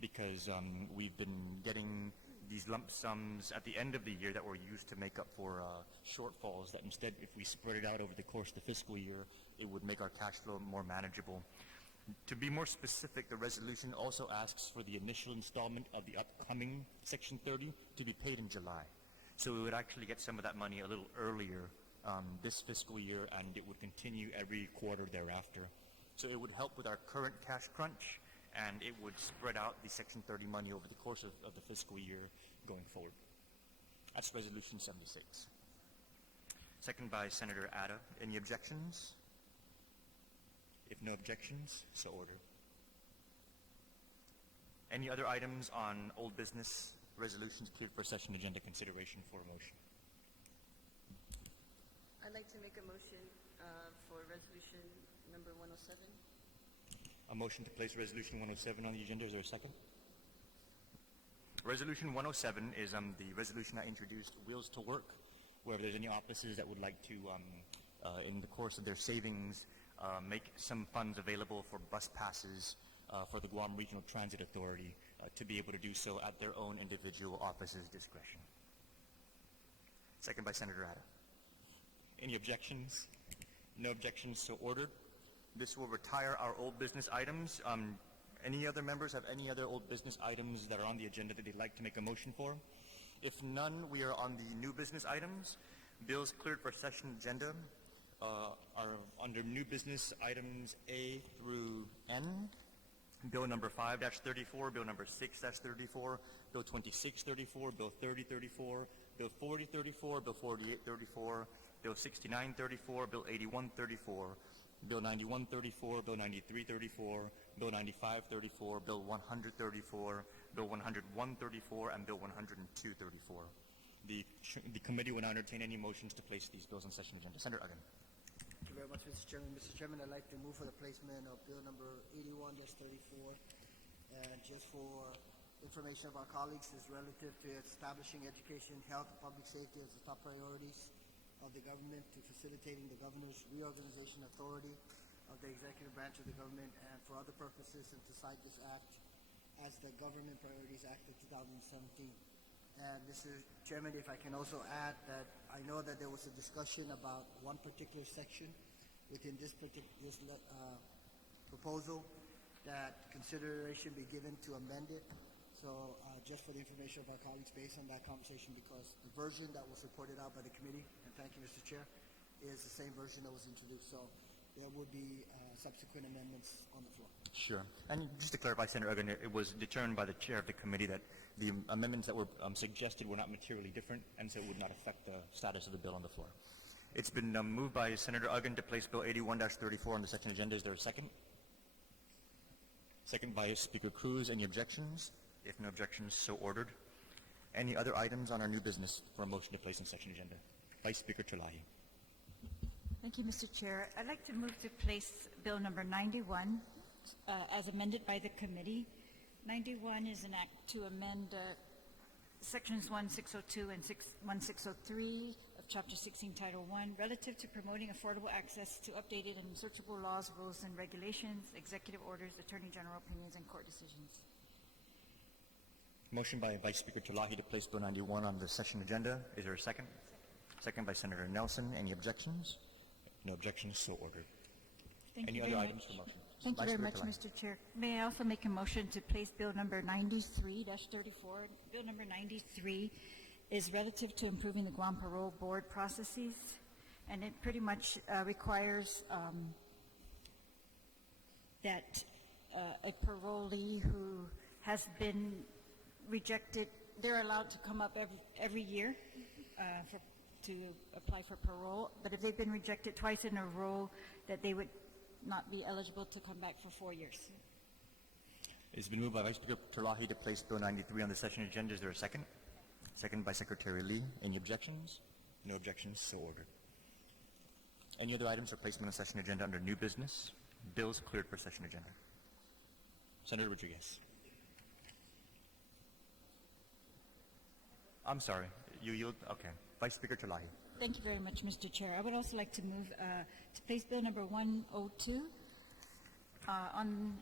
because we've been getting these lump sums at the end of the year that were used to make up for shortfalls that instead, if we spread it out over the course of the fiscal year, it would make our cash flow more manageable. To be more specific, the resolution also asks for the initial installment of the upcoming Section 30 to be paid in July. So we would actually get some of that money a little earlier this fiscal year, and it would continue every quarter thereafter. So it would help with our current cash crunch, and it would spread out the Section 30 money over the course of the fiscal year going forward. That's Resolution 76. Second by Senator Atta. Any objections? If no objections, so ordered. Any other items on old business resolutions cleared for session agenda consideration for a motion? I'd like to make a motion for resolution number 107. A motion to place Resolution 107 on the agenda. Is there a second? Resolution 107 is the resolution I introduced, Wheels to Work, where if there's any offices that would like to, in the course of their savings, make some funds available for bus passes for the Guam Regional Transit Authority to be able to do so at their own individual office's discretion. Second by Senator Atta. Any objections? No objections, so ordered. This will retire our old business items. Any other members have any other old business items that are on the agenda that they'd like to make a motion for? If none, we are on the new business items. Bills cleared for session agenda are under new business items A through N. Bill number 5-34, Bill number 6-34, Bill 2634, Bill 3034, Bill 4034, Bill 4834, Bill 6934, Bill 8134, Bill 9134, Bill 9334, Bill 9534, Bill 134, Bill 10134, and Bill 10234. The committee will now entertain any motions to place these bills on session agenda. Senator Uggan. Thank you very much, Mr. Chairman. Mr. Chairman, I'd like to move for the placement of Bill number 81-34. And just for information of our colleagues, is relative to establishing education, health, and public safety as the top priorities of the government, to facilitating the governor's reorganization authority of the executive branch of the government, and for other purposes, and to cite this act as the Government Priorities Act of 2017. And Mr. Chairman, if I can also add that I know that there was a discussion about one particular section within this proposal that consideration be given to amend it. So just for the information of our colleagues, based on that conversation, because the version that was reported out by the committee, and thank you, Mr. Chair, is the same version that was introduced. So there would be subsequent amendments on the floor. Sure. And just to clarify, Senator Uggan, it was determined by the chair of the committee that the amendments that were suggested were not materially different, and so it would not affect the status of the bill on the floor. It's been moved by Senator Uggan to place Bill 81-34 on the section agenda. Is there a second? Second by Speaker Cruz. Any objections? If no objections, so ordered. Any other items on our new business for a motion to place on section agenda? Vice Speaker Chalahi. Thank you, Mr. Chair. I'd like to move to place Bill number 91 as amended by the committee. 91 is an act to amend sections 1602 and 1603 of Chapter 16, Title 1, relative to promoting affordable access to updated and searchable laws, rules, and regulations, executive orders, Attorney General opinions, and court decisions. Motion by Vice Speaker Chalahi to place Bill 91 on the session agenda. Is there a second? Second by Senator Nelson. Any objections? No objections, so ordered. Thank Any you other very items much. for motion? Thank you Vice very Speaker much, Chalahi. Mr. Chair. May I also make a motion to place Bill number 93-34? Bill number 93 is relative to improving the Guam Parole Board processes, and it pretty much requires that a parolee who has been rejected, they're allowed to come up every year to apply for parole, but if they've been rejected twice in a row, that they would not be eligible to come back for 4 years. It's been moved by Vice Speaker Chalahi to place Bill 93 on the session agenda. Is there a second? Second by Secretary Lee. Any objections? No objections, so ordered. Any other items for placement on the session agenda under new business? Bills cleared for session agenda. Senator Rodriguez. I'm sorry. You yield? Okay. Vice Speaker Chalahi. Thank you very much, Mr. Chair. I would also like to move to place Bill number 102 on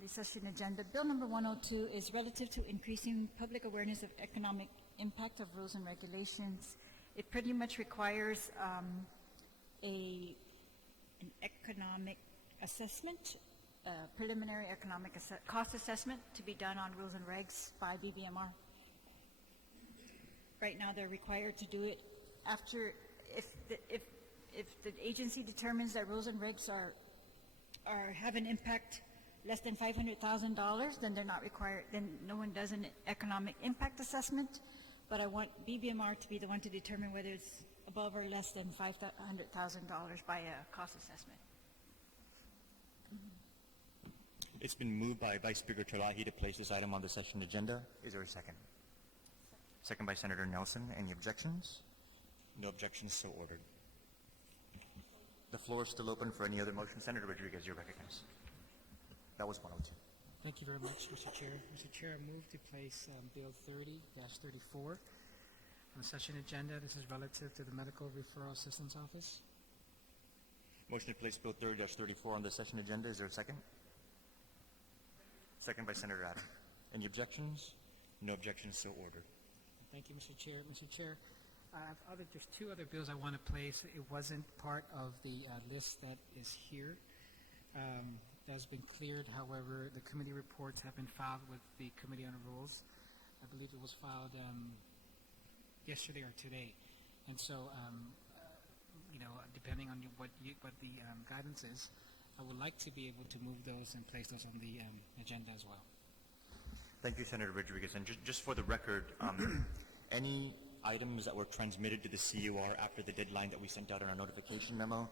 the session agenda. Bill number 102 is relative to increasing public awareness of economic impact of rules and regulations. It pretty much requires an economic assessment, preliminary economic cost assessment to be done on rules and regs by BBMR. Right now, they're required to do it after, if the agency determines that rules and regs have an impact less than $500,000, then they're not required, then no one does an economic impact assessment, but I want BBMR to be the one to determine whether it's above or less than $500,000 by a cost assessment. It's been moved by Vice Speaker Chalahi to place this item on the session agenda. Is there a second? Second by Senator Nelson. Any objections? No objections, so ordered. The floor is still open for any other motion. Senator Rodriguez, you're recognized. That was 102. Thank you very much, Mr. Chair. Mr. Chair, I move to place Bill 30-34 on the session agenda. This is relative to the Medical Referral Assistance Office. Motion to place Bill 30-34 on the session agenda. Is there a second? Second by Senator Adam. Any objections? No objections, so ordered. Thank you, Mr. Chair. Mr. Chair, I have there's two other bills I want to place. It wasn't part of the list that is here. That has been cleared. However, the committee reports have been filed with the Committee on Rules. I believe it was filed yesterday or today. And so, depending on what the guidance is, I would like to be able to move those and place those on the agenda as well. Thank you, Senator Rodriguez. And just for the record, any items that were transmitted to the CUR after the deadline that we sent out in our notification memo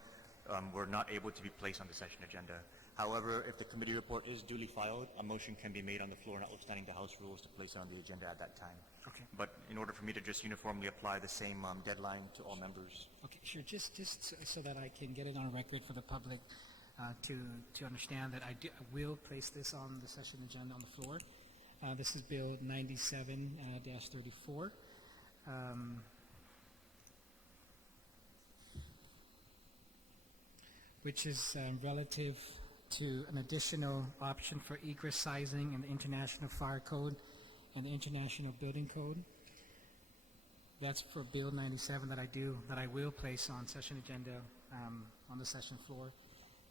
were not able to be placed on the session agenda. However, if the committee report is duly filed, a motion can be made on the floor, notwithstanding the House rules, to place it on the agenda at that time. Okay. But in order for me to just uniformly apply the same deadline to all members. Okay, sure. Just so that I can get it on record for the public to understand that I will place this on the session agenda on the floor. This is Bill 97-34. Which is relative to an additional option for egress sizing in the International Fire Code and the International Building Code. That's for Bill 97 that I will place on session agenda on the session floor.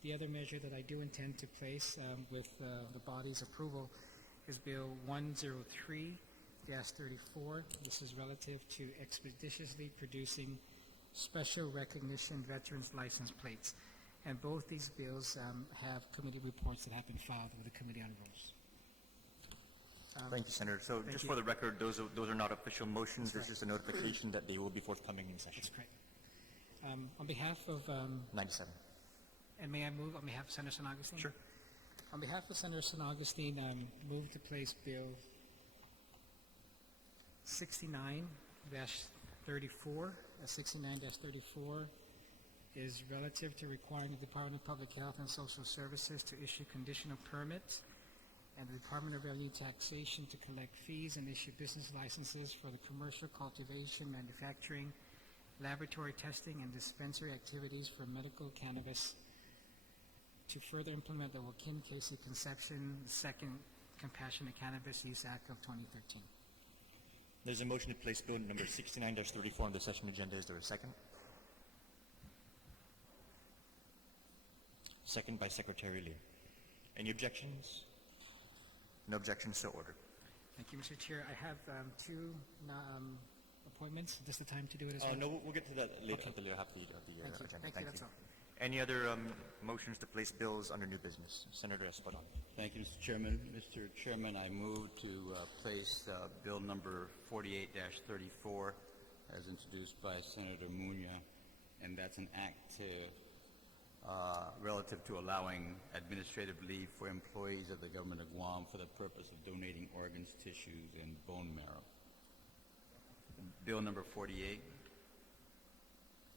The other measure that I do intend to place with the body's approval is Bill 103-34. This is relative to expeditiously producing special recognition veterans license plates. And both these bills have committee reports that have been filed with the Committee on Rules. Thank you, Senator. So just for the record, those are not official motions. It's just a notification that they will be forthcoming in session. That's correct. On behalf of, 97. and may I move on behalf of Senator San Augustine? Sure. On behalf of Senator San Augustine, move to place Bill 69-34. 69-34 is relative to requiring the Department of Public Health and Social Services to issue conditional permits and the Department of Revenue Taxation to collect fees and issue business licenses for the commercial cultivation, manufacturing, laboratory testing, and dispensary activities for medical cannabis to further implement the Joaquin Casey Conception Second Compassionate Cannabis Use Act of 2013. There's a motion to place bill number 69-34 on the session agenda. Is there a second? Second by Secretary Lee. Any objections? No objections, so ordered. Thank you, Mr. Chair. I have two appointments. Is this the time to do it as well? No, we'll get to that later Okay. at the later half of the Thank you. agenda. Thank you. That's all. Any other motions to place bills under new business? Senator Espadon. Thank you, Mr. Chairman. Mr. Chairman, I move to place bill number 48-34 as introduced by Senator Muña, and that's an act to, relative to allowing administrative leave for employees of the government of Guam for the purpose of donating organs, tissues, and bone marrow. Bill number 48.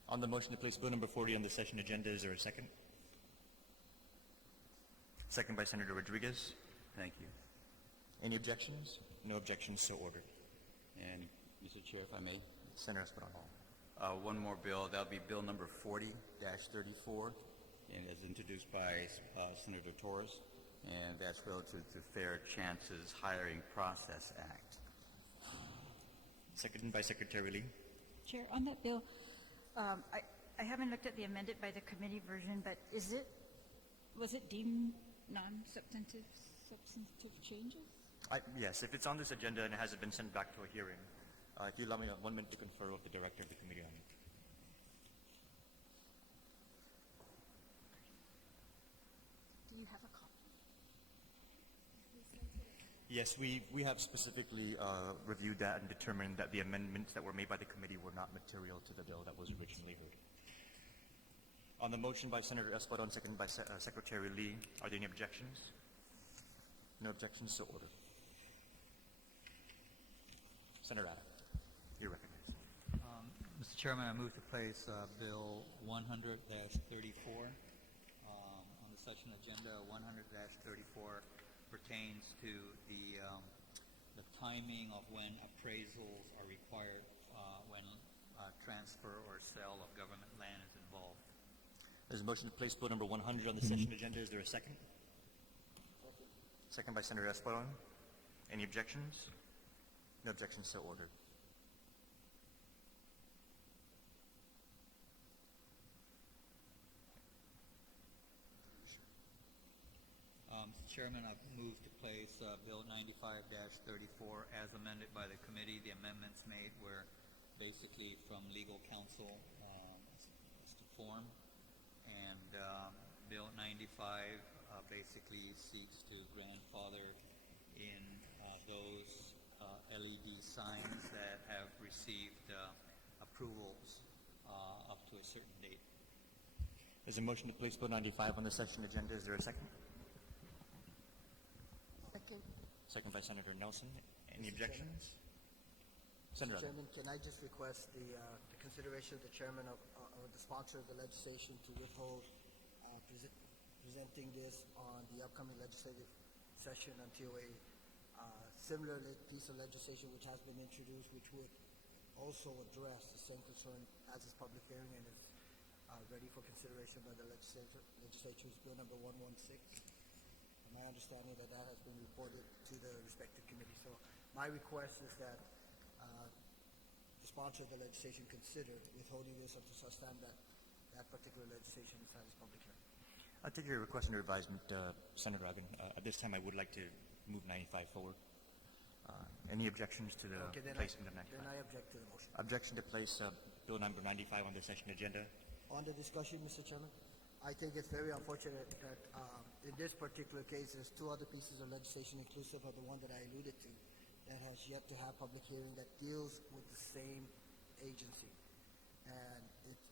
On the motion to place bill number 40 on the session agenda, is there a second? Second by Senator Rodriguez. Thank you. Any objections? No objections, so ordered. And, Mr. Chair, if I may, Senator Espadon. one more bill. That'll be bill number 40-34, and as introduced by Senator Torres, and that's relative to Fair Chances Hiring Process Act. Seconded by Secretary Lee. Chair, on that bill, I haven't looked at the amended by the committee version, but was it deemed non-substantive changes? Yes, if it's on this agenda and it hasn't been sent back to a hearing, if you allow me 1 minute to confer with the director of the committee on it. Do you have a copy? Yes, we have specifically reviewed that and determined that the amendments that were made by the committee were not material to the bill that was originally heard. On the motion by Senator Espadon, seconded by Secretary Lee, are there any objections? No objections, so ordered. Senator Adam, you're recognized. Mr. Chairman, I move to place Bill 100-34 on the session agenda. 100-34 pertains to the timing of when appraisals are required when transfer or sale of government land is involved. There's a motion to place bill number 100 on the session agenda. Is there a second? Second by Senator Espadon. Any objections? No objections, so ordered. Mr. Chairman, I've moved to place Bill 95-34 as amended by the committee. The amendments made were basically from legal counsel as to form, and Bill 95 basically seeks to grandfather in those LED signs that have received approvals up to a certain date. There's a motion to place bill 95 on the session agenda. Is there a second? Second. Second by Senator Nelson. Any Mr. objections? Mr. Senator Adam. Chairman, can I just request the consideration of the chairman of the sponsor of the legislation to withhold presenting this on the upcoming legislative session until a similar piece of legislation which has been introduced, which would also address the same concern as its public hearing and is ready for consideration by the legislature is bill number 116. My understanding that that has been reported to the respective committee. So my request is that the sponsor of the legislation consider withholding this until such time that that particular legislation is at its public hearing. I'll take your request under advisement, Senator Ragan. At this time, I would like to move 95 forward. Any objections to the placement of 95? Then I object to the motion. Objection to place bill number 95 on the session agenda. On the discussion, Mr. Chairman, I think it's very unfortunate that in this particular case, there's two other pieces of legislation, inclusive of the one that I alluded to, that has yet to have public hearing that deals with the same agency. And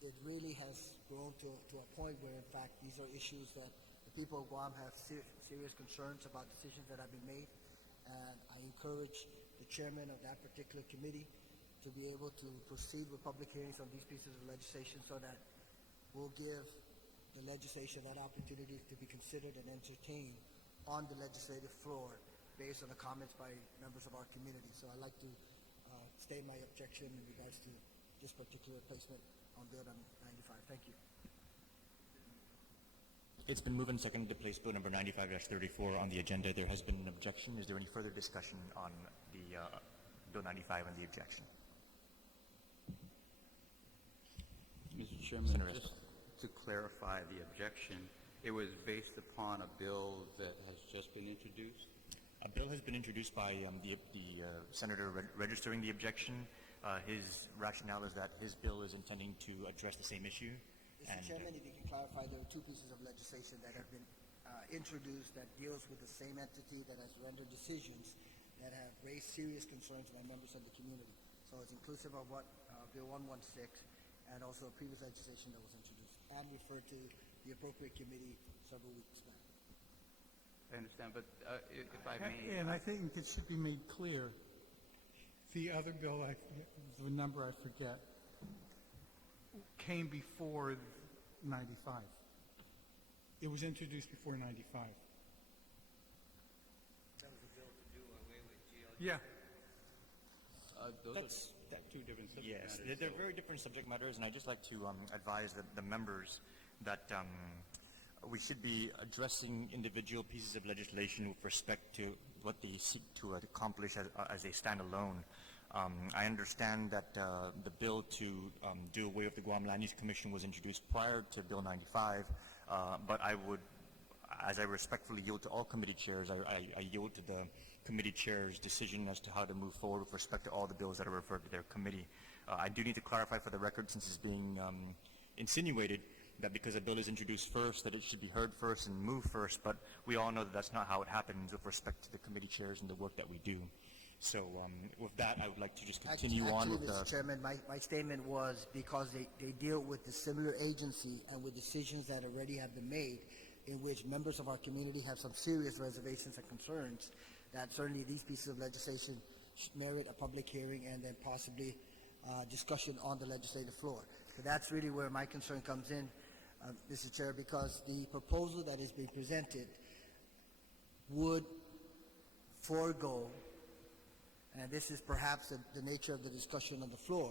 it really has grown to a point where, in fact, these are issues that the people of Guam have serious concerns about decisions that have been made. And I encourage the chairman of that particular committee to be able to proceed with public hearings on these pieces of legislation so that we'll give the legislation that opportunity to be considered and entertained on the legislative floor based on the comments by members of our community. So I'd like to state my objection in regards to this particular placement on Bill number 95. Thank you. It's been moved and seconded to place Bill number 95-34 on the agenda. There has been an objection. Is there any further discussion on the Bill 95 and the objection? Mr. Chairman, Senator just to clarify the objection, it was based upon a bill that has just been introduced? A bill has been introduced by the senator registering the objection. His rationale is that his bill is intending to address the same issue. Mr. Chairman, if you can clarify, there are two pieces of legislation that have been introduced that deals with the same entity that has rendered decisions that have raised serious concerns by members of the community. So it's inclusive of what Bill 116 and also previous legislation that was introduced and referred to the appropriate committee several weeks back. I understand, but if I may... And I think it should be made clear, the other bill, the number I forget, came before 95. It was introduced before 95. That was a bill to do away with GLG. Yeah. Those That's- are two different subject Yes, matters. they're very different subject matters, and I'd just like to advise the members that we should be addressing individual pieces of legislation with respect to what they seek to accomplish as a standalone. I understand that the bill to do away with the Guam Land Use Commission was introduced prior to Bill 95, but I would, as I respectfully yield to all committee chairs, I yield to the committee chair's decision as to how to move forward with respect to all the bills that are referred to their committee. I do need to clarify for the record, since it's being insinuated that because a bill is introduced first, that it should be heard first and moved first, but we all know that that's not how it happens with respect to the committee chairs and the work that we do. So with that, I would like to just continue on with Mr. Chairman, my statement was because they deal with the similar agency and with decisions that already have been made in which members of our community have some serious reservations and concerns, that certainly these pieces of legislation should merit a public hearing and then possibly discussion on the legislative floor. So that's really where my concern comes in, Mr. Chair, because the proposal that is being presented would forego, and this is perhaps the nature of the discussion on the floor,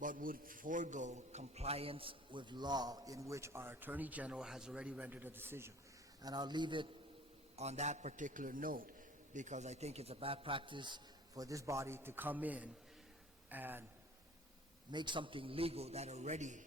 but would forego compliance with law in which our Attorney General has already rendered a decision. And I'll leave it on that particular note, because I think it's a bad practice for this body to come in and make something legal that already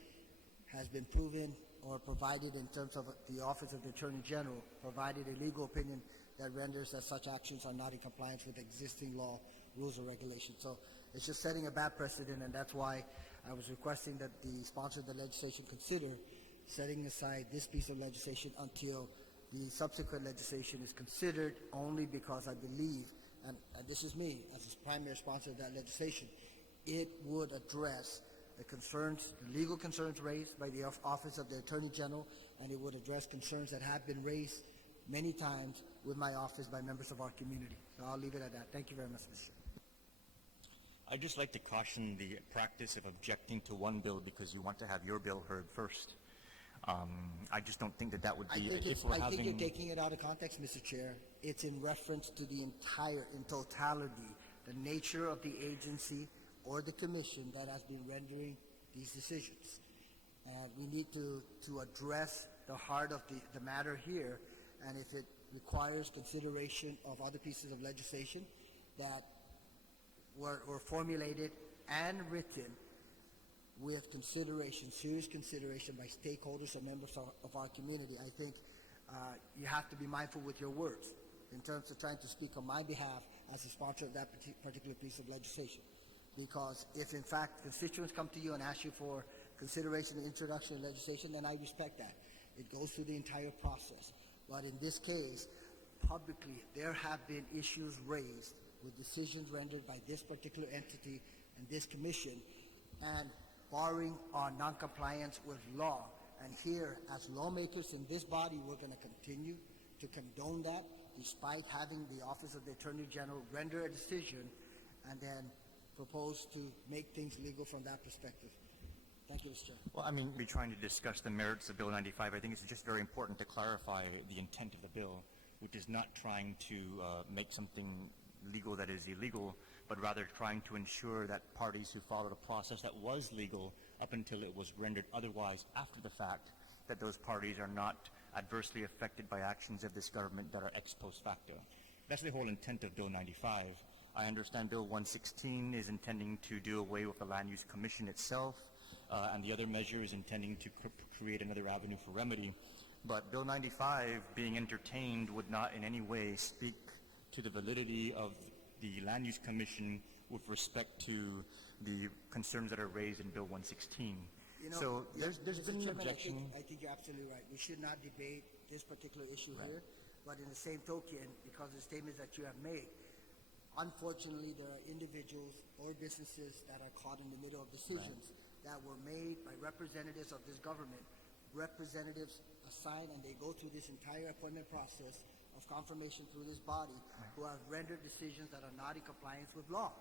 has been proven or provided in terms of the Office of the Attorney General, provided a legal opinion that renders that such actions are not in compliance with existing law, rules, or regulations. So it's just setting a bad precedent, and that's why I was requesting that the sponsor of the legislation consider setting aside this piece of legislation until the subsequent legislation is considered, only because I believe, and this is me as a primary sponsor of that legislation, it would address the concerns, the legal concerns raised by the Office of the Attorney General, and it would address concerns that have been raised many times with my office by members of our community. So I'll leave it at that. Thank you very much, Mr. Chair. I'd just like to caution the practice of objecting to one bill because you want to have your bill heard first. I just don't think that would be, I think you're taking it out of context, Mr. Chair. It's in reference to the entire, in totality, the nature of the agency or the commission that has been rendering these decisions. And we need to address the heart of the matter here, and if it requires consideration of other pieces of legislation that were formulated and written with consideration, serious consideration by stakeholders and members of our community, I think you have to be mindful with your words in terms of trying to speak on my behalf as a sponsor of that particular piece of legislation. Because if, in fact, constituents come to you and ask you for consideration and introduction of legislation, then I respect that. It goes through the entire process. But in this case, publicly, there have been issues raised with decisions rendered by this particular entity and this commission, and barring on noncompliance with law. And here, as lawmakers in this body, we're going to continue to condone that, despite having the Office of the Attorney General render a decision and then propose to make things legal from that perspective. Thank you, Mr. Chair. Well, I mean, we're trying to discuss the merits of Bill 95. I think it's just very important to clarify the intent of the bill, which is not trying to make something legal that is illegal, but rather trying to ensure that parties who followed a process that was legal up until it was rendered otherwise after the fact, that those parties are not adversely affected by actions of this government that are ex post facto. That's the whole intent of Bill 95. I understand Bill 116 is intending to do away with the Land Use Commission itself, and the other measure is intending to create another avenue for remedy. But Bill 95 being entertained would not in any way speak to the validity of the Land Use Commission with respect to the concerns that are raised in Bill 116. You know, So there's Mr. been an Chairman, objection. I think you're absolutely right. We should not debate this particular issue here, but in the same token, because of the statements that you have made, unfortunately, there are individuals or businesses that are caught in the middle of decisions that were made by representatives of this government, representatives assigned, and they go through this entire appointment process of confirmation through this body, who have rendered decisions that are not in compliance with law.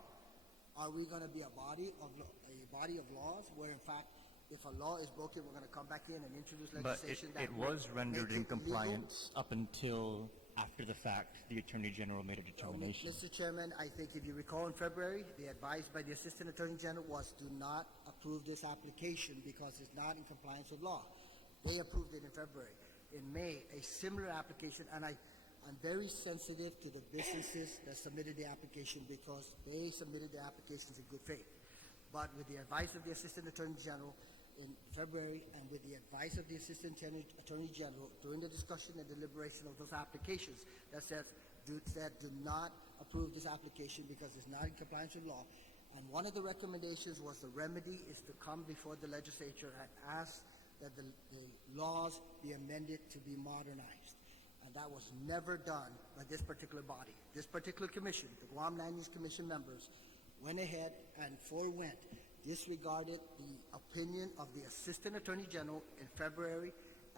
Are we going to be a body of laws where, in fact, if a law is broken, we're going to come back in and introduce But legislation it will was rendered make in it legal? compliance up until after the fact the Attorney General made a determination. Mr. Chairman, I think if you recall in February, the advice by the Assistant Attorney General was do not approve this application because it's not in compliance with law. They approved it in February. In May, a similar application, and I'm very sensitive to the businesses that submitted the application because they submitted the applications in good faith. But with the advice of the Assistant Attorney General in February and with the advice of the Assistant Attorney General during the discussion and deliberation of those applications that said do not approve this application because it's not in compliance with law. And one of the recommendations was the remedy is to come before the legislature and ask that the laws be amended to be modernized. And that was never done by this particular body. This particular commission, the Guam Land Use Commission members, went ahead and forewent, disregarded the opinion of the Assistant Attorney General in February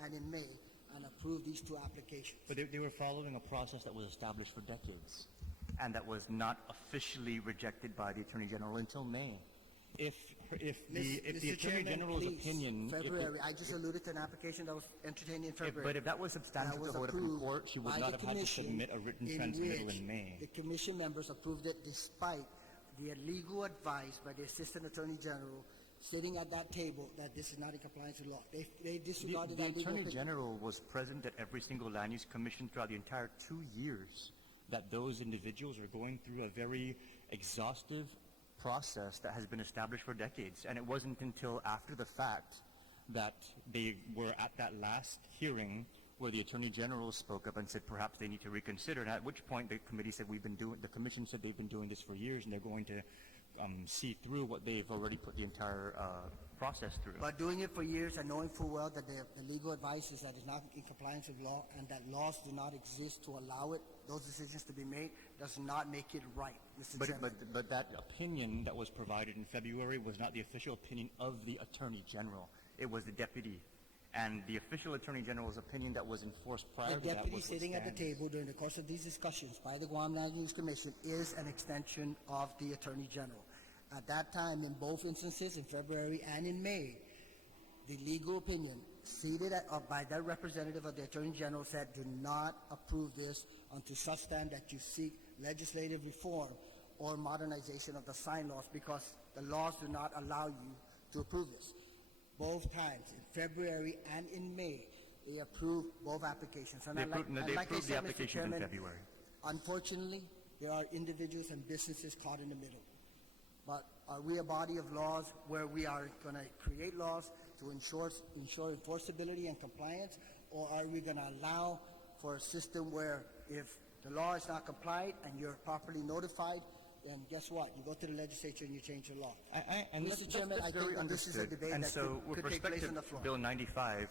and in May and approved these two applications. But they were following a process that was established for decades and that was not officially rejected by the Attorney General until May. If the Mr. Attorney Chairman, General's please, opinion... February, I just alluded to an application that was entertained in February. But if that was substantial that to hold up in approved court, she would by not the have had to commission submit a written in transmittal which in May. The commission members approved it despite the legal advice by the Assistant Attorney General sitting at that table that this is not in compliance with law. They disregarded The that legal Attorney opinion. General was present at every single Land Use Commission throughout the entire 2 years that those individuals are going through a very exhaustive process that has been established for decades. And it wasn't until after the fact that they were at that last hearing where the Attorney General spoke up and said perhaps they need to reconsider, and at which point the committee said the commission said they've been doing this for years and they're going to see through what they've already put the entire process through. But doing it for years and knowing full well that the legal advice is that it's not in compliance with law and that laws do not exist to allow those decisions to be made does not make it right, Mr. Chairman. But that opinion that was provided in February was not the official opinion of the Attorney General. It was the deputy. And the official Attorney General's opinion that was enforced prior The to that deputy was what sitting at the stands. table during the course of these discussions by the Guam Land Use Commission is an extension of the Attorney General. At that time, in both instances, in February and in May, the legal opinion seated by that representative of the Attorney General said, do not approve this unto such stand that you seek legislative reform or modernization of the sign laws because the laws do not allow you to approve this. Both times, in February and in May, they approved both applications. And They like I approved the said, Mr. application in Chairman, February. unfortunately, there are individuals and businesses caught in the middle. But are we a body of laws where we are going to create laws to ensure enforceability and compliance, or are we going to allow for a system where if the law is not complied and you're properly notified, then guess what? You go to the legislature and you change the law. Mr. Chairman, I think that this is a debate And that so, with could take respect place to on the floor. Bill 95,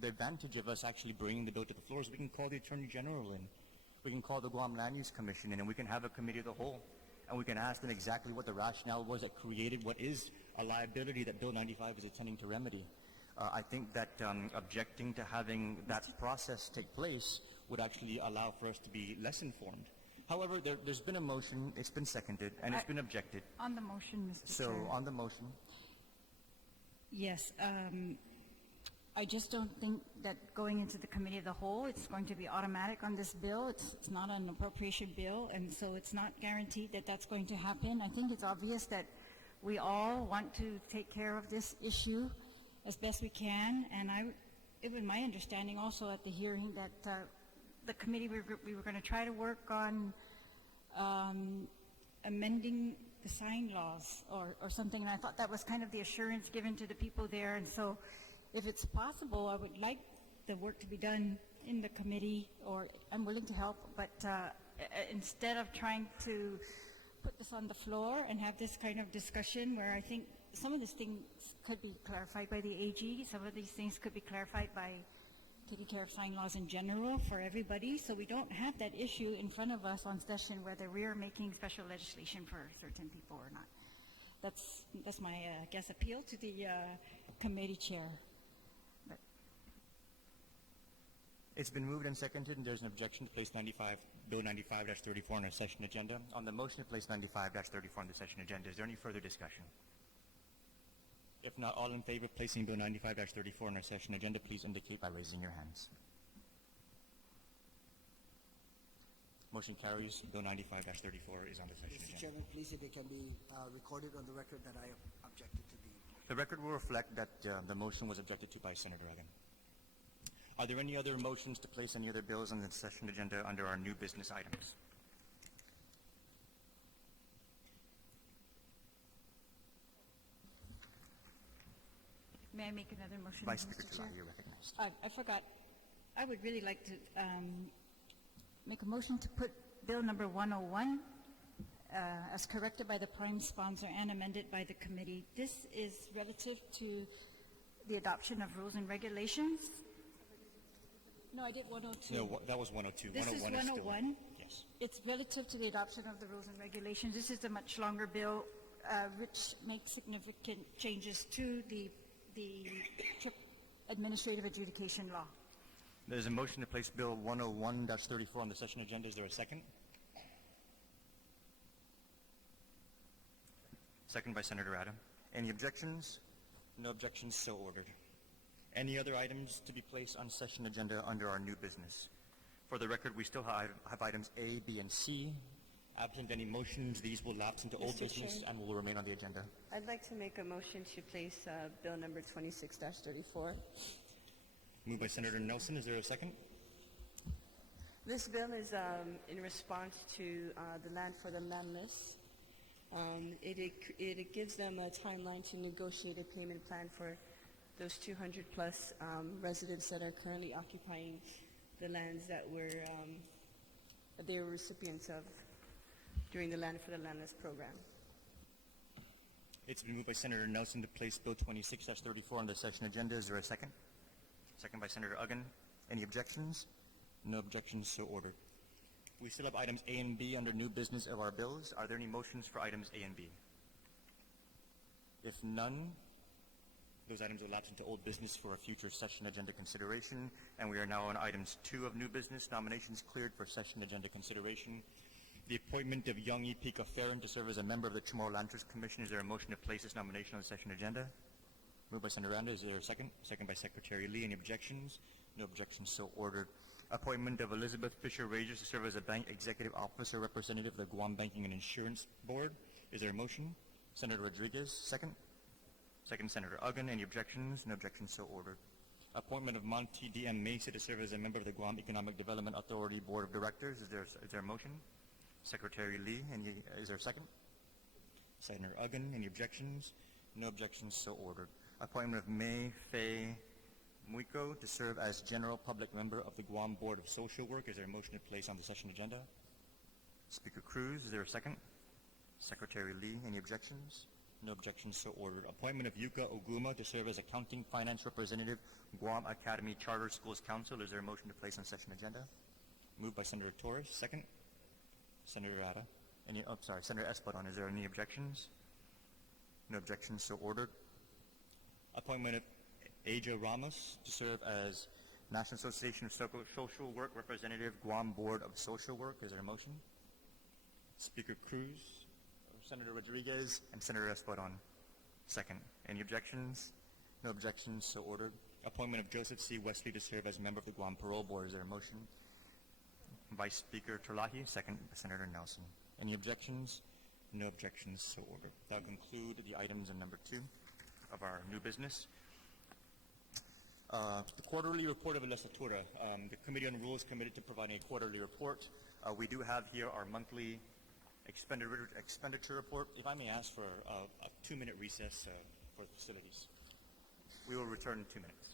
the advantage of us actually bringing the bill to the floor is we can call the Attorney General in. We can call the Guam Land Use Commission in, and we can have a committee of the whole. and we can ask them exactly what the rationale was that created what is a liability that Bill 95 is intending to remedy. I think that objecting to having that process take place would actually allow for us to be less informed. However, there's been a motion, it's been seconded, and it's been objected. On the motion, Mr. So, Chair. on the motion, Yes, I just don't think that going into the committee of the whole, it's going to be automatic on this bill. It's not an appropriation bill, and so it's not guaranteed that that's going to happen. I think it's obvious that we all want to take care of this issue as best we can, and it was my understanding also at the hearing that the committee, we were going to try to work on amending the sign laws or something, and I thought that was kind of the assurance given to the people there. And so if it's possible, I would like the work to be done in the committee, or I'm willing to help, but instead of trying to put this on the floor and have this kind of discussion where I think some of these things could be clarified by the AG, some of these things could be clarified by taking care of sign laws in general for everybody, so we don't have that issue in front of us on session whether we are making special legislation for certain people or not. That's my, I guess, appeal to the committee chair. But it's been moved and seconded, and there's an objection to place Bill 95-34 on our session agenda. On the motion to place 95-34 on the session agenda, is there any further discussion? If not, all in favor of placing Bill 95-34 on our session agenda, please indicate by raising your hands. Motion carries. Bill 95-34 is on the session Mr. agenda. Chairman, please, if it can be recorded on the record that I objected to the... The record will reflect that the motion was objected to by Senator Egan. Are there any other motions to place any other bills on the session agenda under our new business items? may I make another motion, Vice Speaker Mr. Chair? Tulahi, you're recognized. I forgot. I would really like to make a motion to put Bill number 101 as corrected by the prime sponsor and amended by the committee. This is relative to the adoption of rules and regulations. No, I did 102. No, that was 102. This is 101 still- 101. Yes. It's relative to the adoption of the rules and regulations. This is a much longer bill, which makes significant changes to the trip administrative adjudication law. There's a motion to place Bill 101-34 on the session agenda. Is there a second? Second by Senator Adam. Any objections? No objections, so ordered. Any other items to be placed on session agenda under our new business? For the record, we still have items A, B, and C. Absent any motions, these will lapse into old Mr. business Chair. and will remain on the agenda. I'd like to make a motion to place bill number 26-34. Moved by Senator Nelson. Is there a second? This bill is in response to the Land for the Landless. It gives them a timeline to negotiate a payment plan for those 200-plus residents that are currently occupying the lands that they were recipients of during the Land for the Landless program. It's been moved by Senator Nelson to place Bill 26-34 on the session agenda. Is there a second? Second by Senator Uggan. Any objections? No objections, so ordered. We still have items A and B under new business of our bills. Are there any motions for items A and B? If none, those items will lapse into old business for a future session agenda consideration. And we are now on items 2 of new business. Nominations cleared for session agenda consideration. The appointment of Young E. Pika Farron to serve as a member of the Chamorro Land Trust Commission. Is there a motion to place this nomination on the session agenda? Moved by Senator Randa. Is there a second? Second by Secretary Lee. Any objections? No objections, so ordered. Appointment of Elizabeth Fisher Rages to serve as a bank executive officer representative of the Guam Banking and Insurance Board. Is there a motion? Senator Rodriguez, second. Second, Senator Uggan. Any objections? No objections, so ordered. Appointment of Monty D.M. Mesa to serve as a member of the Guam Economic Development Authority Board of Directors. Is there a motion? Secretary Lee, is there a second? Senator Uggan. Any objections? No objections, so ordered. Appointment of May Faye Muiko to serve as General Public Member of the Guam Board of Social Work. Is there a motion to place on the session agenda? Speaker Cruz, is there a second? Secretary Lee, any objections? No objections, so ordered. Appointment of Yuka Oguma to serve as Accounting Finance Representative, Guam Academy Charter Schools Council. Is there a motion to place on session agenda? Moved by Senator Torres, second. Senator Ada. Senator Espadon, is there any objections? No objections, so ordered. Appointment of Aja Ramos to serve as National Association of Social Work Representative, Guam Board of Social Work. Is there a motion? Speaker Cruz, Senator Rodriguez, and Senator Espadon. Second. Any objections? No objections, so ordered. Appointment of Joseph C. Wesley to serve as member of the Guam Parole Board. Is there a motion? Vice Speaker Terlahi, second by Senator Nelson. Any objections? No objections, so ordered. That will conclude the items in number 2 of our new business. The quarterly report of the Legislature. The Committee on Rules committed to providing a quarterly report. We do have here our monthly expenditure report. If I may ask for a 2-minute recess for the facilities. We will return in 2 minutes.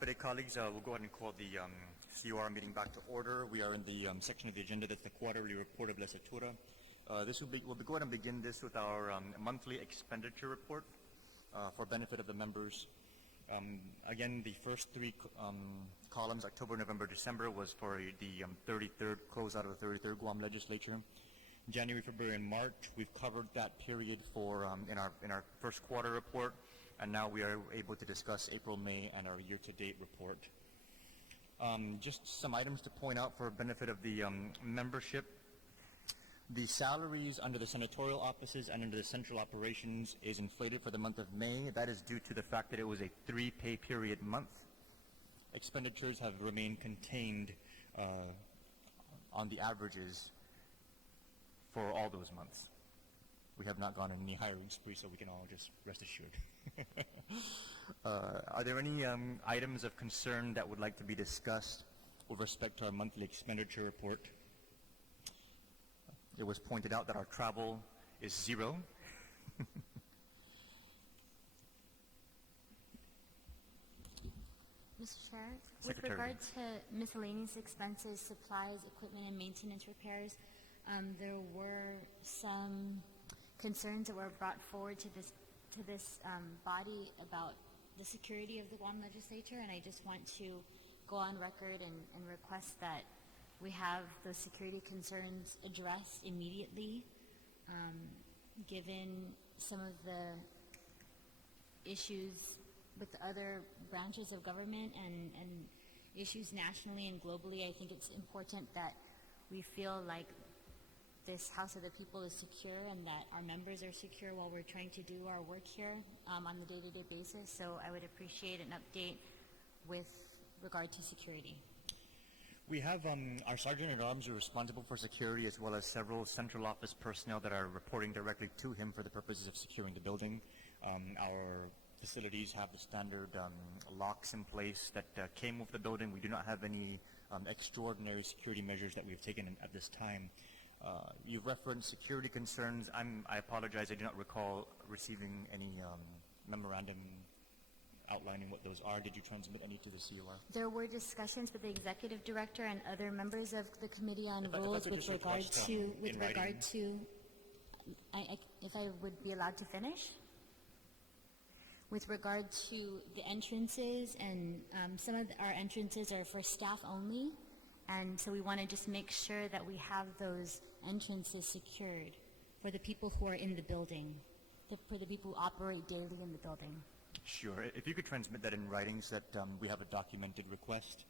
Happy colleagues, we'll go ahead and call the COR meeting back to order. We are in the section of the agenda that's the quarterly report of Legislature. We'll go ahead and begin this with our monthly expenditure report for benefit of the members. Again, the first three columns, October, November, December, was for the 33rd closeout of the 33rd Guam Legislature. January, February, and March, we've covered that period for in our first quarter report, and now we are able to discuss April, May, and our year-to-date report. Just some items to point out for benefit of the membership. The salaries under the senatorial offices and under the central operations is inflated for the month of May. That is due to the fact that it was a 3-pay period month. Expenditures have remained contained on the averages for all those months. We have not gone on any hiring spree, so we can all just rest assured. Are there any items of concern that would like to be discussed with respect to our monthly expenditure report? It was pointed out that our travel is 0. Mr. Chair, with Secretary. regard to miscellaneous expenses, supplies, equipment, and maintenance repairs, there were some concerns that were brought forward to this body about the security of the Guam Legislature, and I just want to go on record and request that we have those security concerns addressed immediately, given some of the issues with the other branches of government and issues nationally and globally. I think it's important that we feel like this House of the People is secure and that our members are secure while we're trying to do our work here on the day-to-day basis. So I would appreciate an update with regard to security. We have our Sergeant at Arms are responsible for security, as well as several central office personnel that are reporting directly to him for the purposes of securing the building. Our facilities have the standard locks in place that came with the building. We do not have any extraordinary security measures that we've taken at this time. You've referenced security concerns. I apologize, I do not recall receiving any memorandum outlining what those are. Did you transmit any to the COR? There were discussions with the executive director and other members of the Committee on If I Rules could with just regard request, to, in writing. if I would be allowed to finish? With regard to the entrances, and some of our entrances are for staff only, and so we want to just make sure that we have those entrances secured for the people who are in the building, for the people who operate daily in the building. Sure. If you could transmit that in writing so that we have a documented request.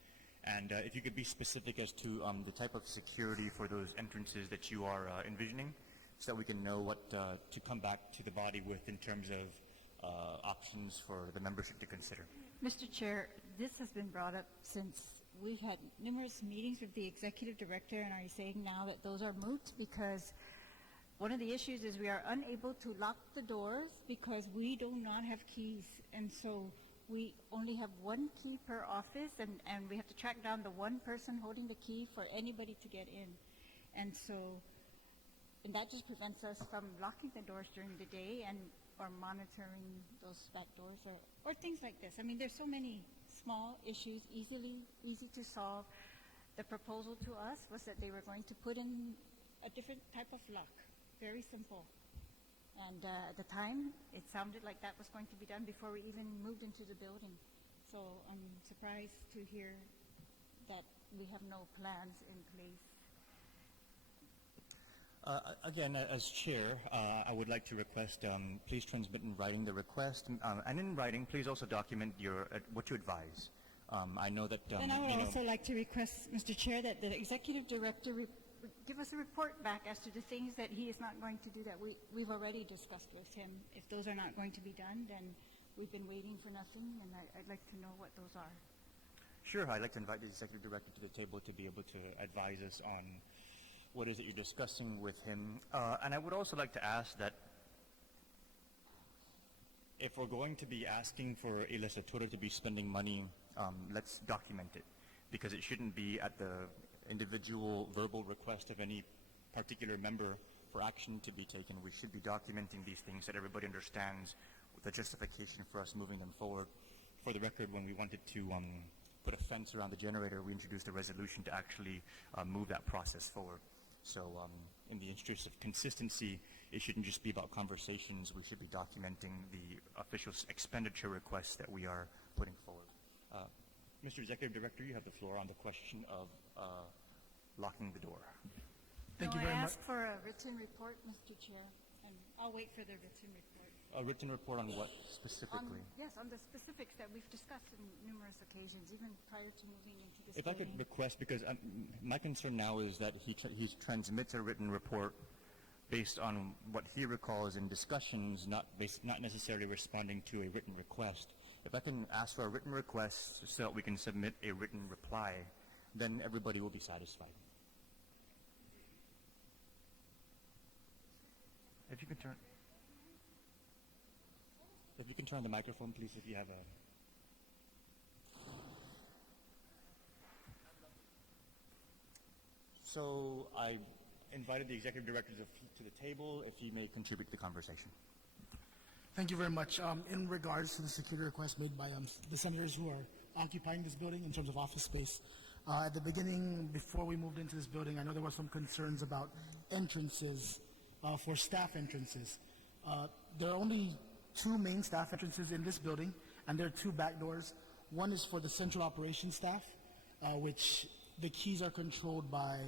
And if you could be specific as to the type of security for those entrances that you are envisioning, so that we can know what to come back to the body with in terms of options for the membership to consider. Mr. Chair, this has been brought up since we've had numerous meetings with the executive director, and are you saying now that those are moot? Because one of the issues is we are unable to lock the doors because we do not have keys, and so we only have one key per office, and we have to track down the one person holding the key for anybody to get in. And that just prevents us from locking the doors during the day or monitoring those back doors or things like this. I mean, there's so many small issues, easy to solve. The proposal to us was that they were going to put in a different type of lock, very simple. And at the time, it sounded like that was going to be done before we even moved into the building. So I'm surprised to hear that we have no plans in place. Again, as chair, I would like to request, please transmit in writing the request, and in writing, please also document what you advise. I know that, And I would also like to request, Mr. Chair, that the executive director give us a report back as to the things that he is not going to do that we've already discussed with him. If those are not going to be done, then we've been waiting for nothing, and I'd like to know what those are. Sure, I'd like to invite the executive director to the table to be able to advise us on what is it you're discussing with him. And I would also like to ask that if we're going to be asking for a legislatura to be spending money, let's document it, because it shouldn't be at the individual verbal request of any particular member for action to be taken. We should be documenting these things so that everybody understands the justification for us moving them forward. for the record, when we wanted to put a fence around the generator, we introduced a resolution to actually move that process forward. So in the interest of consistency, it shouldn't just be about conversations. We should be documenting the official expenditure requests that we are putting forward. Mr. Executive Director, you have the floor on the question of locking the door. Thank you No, very I much. ask for a written report, Mr. Chair, and I'll wait for the written report. A written report on what specifically? Yes, on the specifics that we've discussed on numerous occasions, even prior to moving into this If I could building. request, because my concern now is that he transmits a written report based on what he recalls in discussions, not necessarily responding to a written request. If I can ask for a written request so that we can submit a written reply, then everybody will be satisfied. If you can turn on the microphone, please, if you have a... So I invited the executive director to the table, if he may contribute to the conversation. Thank you very much. In regards to the security request made by the senators who are occupying this building in terms of office space, at the beginning, before we moved into this building, I know there were some concerns about entrances, for staff entrances. There are only two main staff entrances in this building, and there are two back doors. One is for the central operations staff, which the keys are controlled by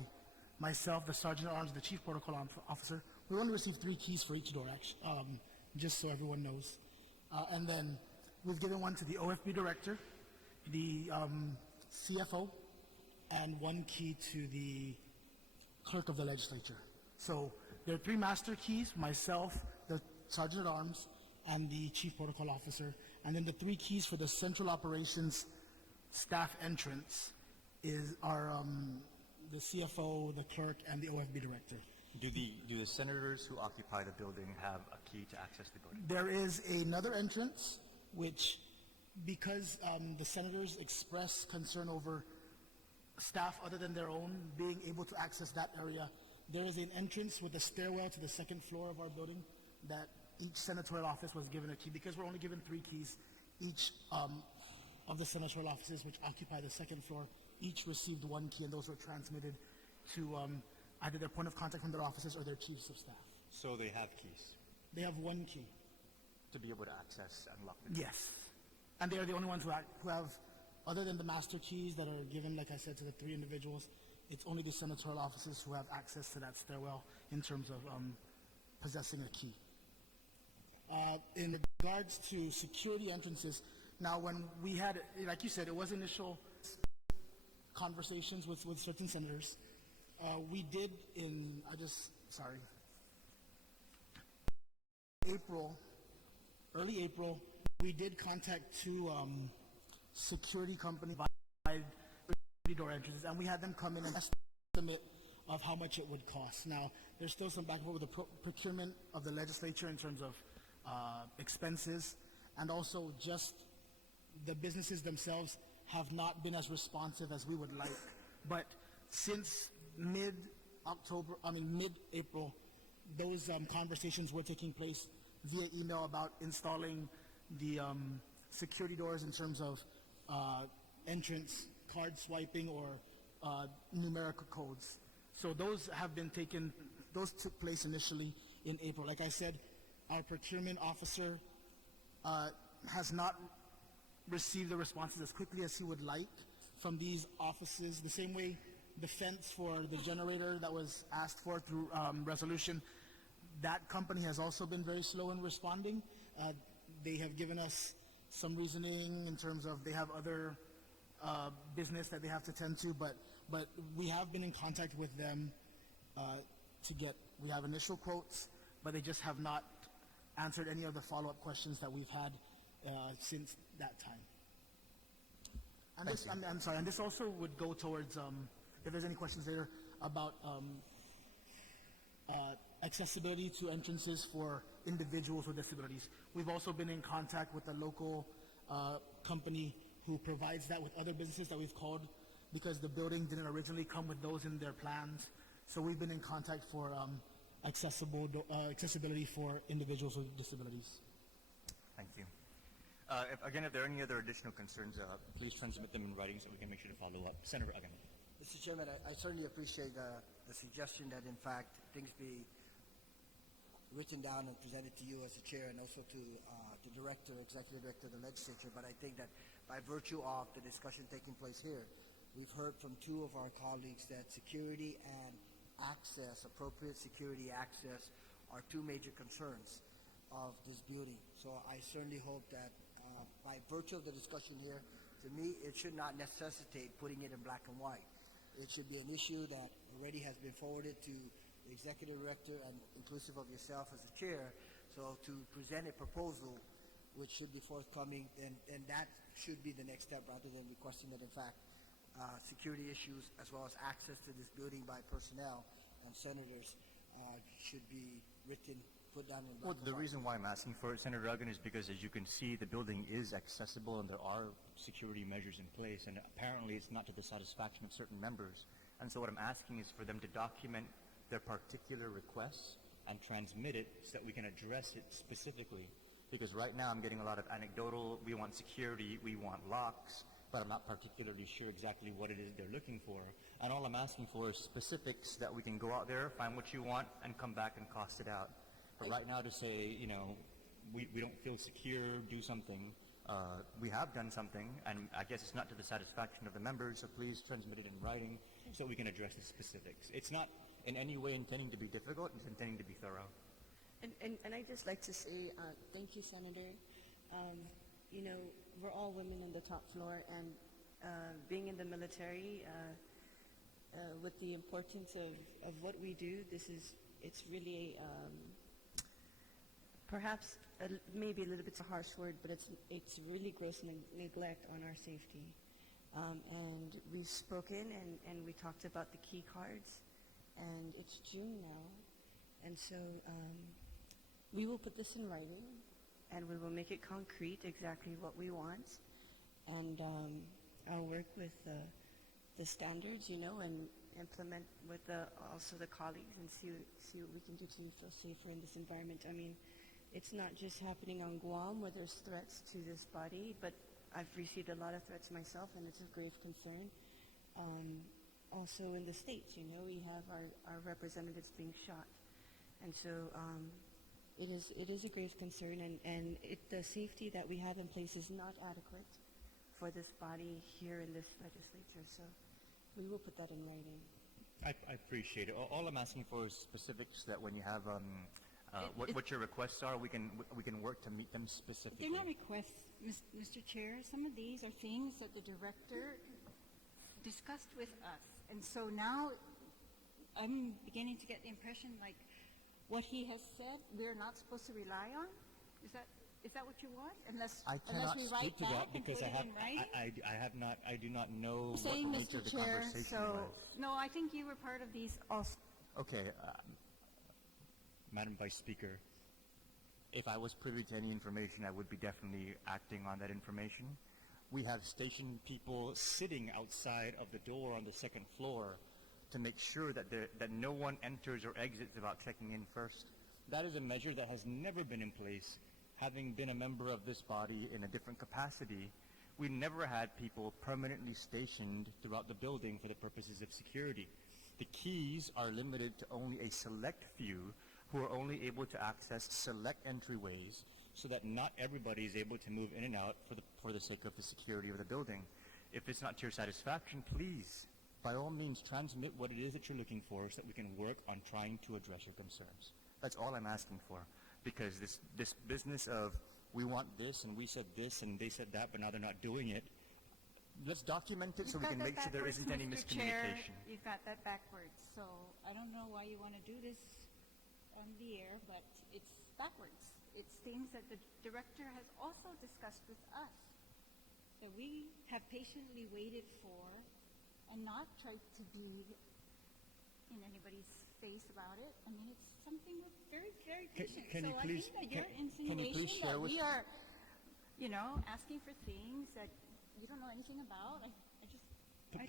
myself, the Sergeant at Arms, the Chief Protocol Officer. We only receive 3 keys for each door, actually, just so everyone knows. And then we've given one to the OFB Director, the CFO, and 1 key to the Clerk of the Legislature. So there are 3 master keys, myself, the Sergeant at Arms, and the Chief Protocol Officer. And then the 3 keys for the Central Operations staff entrance are the CFO, the Clerk, and the OFB Director. Do the senators who occupy the building have a key to access the building? There is another entrance, which, because the senators express concern over staff other than their own being able to access that area, there is an entrance with a stairwell to the 2nd floor of our building that each senatorial office was given a key. Because we're only given 3 keys, each of the senatorial offices which occupy the 2nd floor, each received 1 key, and those were transmitted to either their point of contact from their offices or their chiefs of staff. So they have keys They have 1 key. to be able to access and lock the door? Yes. And they are the only ones who have, other than the master keys that are given, like I said, to the 3 individuals, it's only the senatorial offices who have access to that stairwell in terms of possessing a key. In regards to security entrances, now when we had, like you said, it was initial conversations with certain senators. We did early April, we did contact 2 security companies that provide door entrances, and we had them come in and estimate of how much it would cost. Now, there's still some back and forth with the procurement of the legislature in terms of expenses, and also just the businesses themselves have not been as responsive as we would like. But since mid-April, those conversations were taking place via email about installing the security doors in terms of entrance, card swiping, or numerical codes. So those took place initially in April. Like I said, our procurement officer has not received the responses as quickly as he would like from these offices. The same way the fence for the generator that was asked for through resolution, that company has also been very slow in responding. They have given us some reasoning in terms of they have other business that they have to tend to, but we have been in contact with them we have initial quotes, but they just have not answered any of the follow-up questions that we've had since that time. And this, I'm sorry, and this also would go towards, if there's any questions later, about accessibility to entrances for individuals with disabilities. We've also been in contact with a local company who provides that with other businesses that we've called because the building didn't originally come with those in their plans. So we've been in contact for accessibility for individuals with disabilities. Thank you. If there are any other additional concerns, please transmit them in writing so we can make sure to follow up. Senator Uggan. Mr. Chairman, I certainly appreciate the suggestion that, in fact, things be written down and presented to you as a chair and also to the director, executive director of the legislature. But I think that by virtue of the discussion taking place here, we've heard from two of our colleagues that security and access, appropriate security access, are two major concerns of this building. So I certainly hope that by virtue of the discussion here, to me, it should not necessitate putting it in black and white. It should be an issue that already has been forwarded to the executive director and inclusive of yourself as the chair. So to present a proposal which should be forthcoming, and that should be the next step rather than requesting that, in fact, security issues as well as access to this building by personnel and senators should be written, put down in black Well, and the white. reason why I'm asking for it, Senator Uggan, is because, as you can see, the building is accessible and there are security measures in place, and apparently it's not to the satisfaction of certain members. And so what I'm asking is for them to document their particular requests and transmit it so that we can address it specifically. Because right now I'm getting a lot of anecdotal, we want security, we want locks, but I'm not particularly sure exactly what it is they're looking for. And all I'm asking for is specifics that we can go out there, find what you want, and come back and cost it out. But right now to say, we don't feel secure, do something, we have done something, and I guess it's not to the satisfaction of the members, so please transmit it in writing so we can address the specifics. It's not in any way intending to be difficult, it's intending to be thorough. And I'd just like to say thank you, Senator. We're all women on the top floor, and being in the military, with the importance of what we do, it's really perhaps maybe a little bit's a harsh word, but it's really gross neglect on our safety. And we've spoken and we talked about the key cards, and it's June now, and so we will put this in writing, and we will make it concrete exactly what we want, and I'll work with the standards, and implement with also the colleagues and see what we can do to feel safer in this environment. I mean, it's not just happening on Guam where there's threats to this body, but I've received a lot of threats myself, and it's a grave concern. Also in the States, we have our representatives being shot. And so it is a grave concern, and the safety that we have in place is not adequate for this body here in this legislature. So we will put that in writing. I appreciate it. All I'm asking for is specifics that when you have what your requests are, we can work to meet them specifically. They're not requests, Mr. Chair. Some of these are things that the director discussed with us. And so now I'm beginning to get the impression like what he has said we're not supposed to rely on. Is that what you want? Unless I cannot we write speak to that back and because put it in writing? I do not know what Saying, the nature Mr. of the Chair, conversation so was. no, I think you were part of these also. Okay, Madam Vice Speaker, if I was privy to any information, I would be definitely acting on that information. We have stationed people sitting outside of the door on the second floor to make sure that no one enters or exits without checking in first. That is a measure that has never been in place. Having been a member of this body in a different capacity, we never had people permanently stationed throughout the building for the purposes of security. The keys are limited to only a select few who are only able to access select entryways so that not everybody is able to move in and out for the sake of the security of the building. If it's not to your satisfaction, please, by all means, transmit what it is that you're looking for so that we can work on trying to address your concerns. That's all I'm asking for. Because this business of we want this and we said this and they said that, but now they're not doing it, let's document it so we can make sure there isn't any miscommunication. You've got that backwards. So I don't know why you want to do this on the air, but it's backwards. It's things that the director has also discussed with us that we have patiently waited for and not tried to be in anybody's face about it. I mean, it's something we're very, very patient. Can so you please, I think that your can you please insinuation share that with we are, asking for things that you don't know anything about, I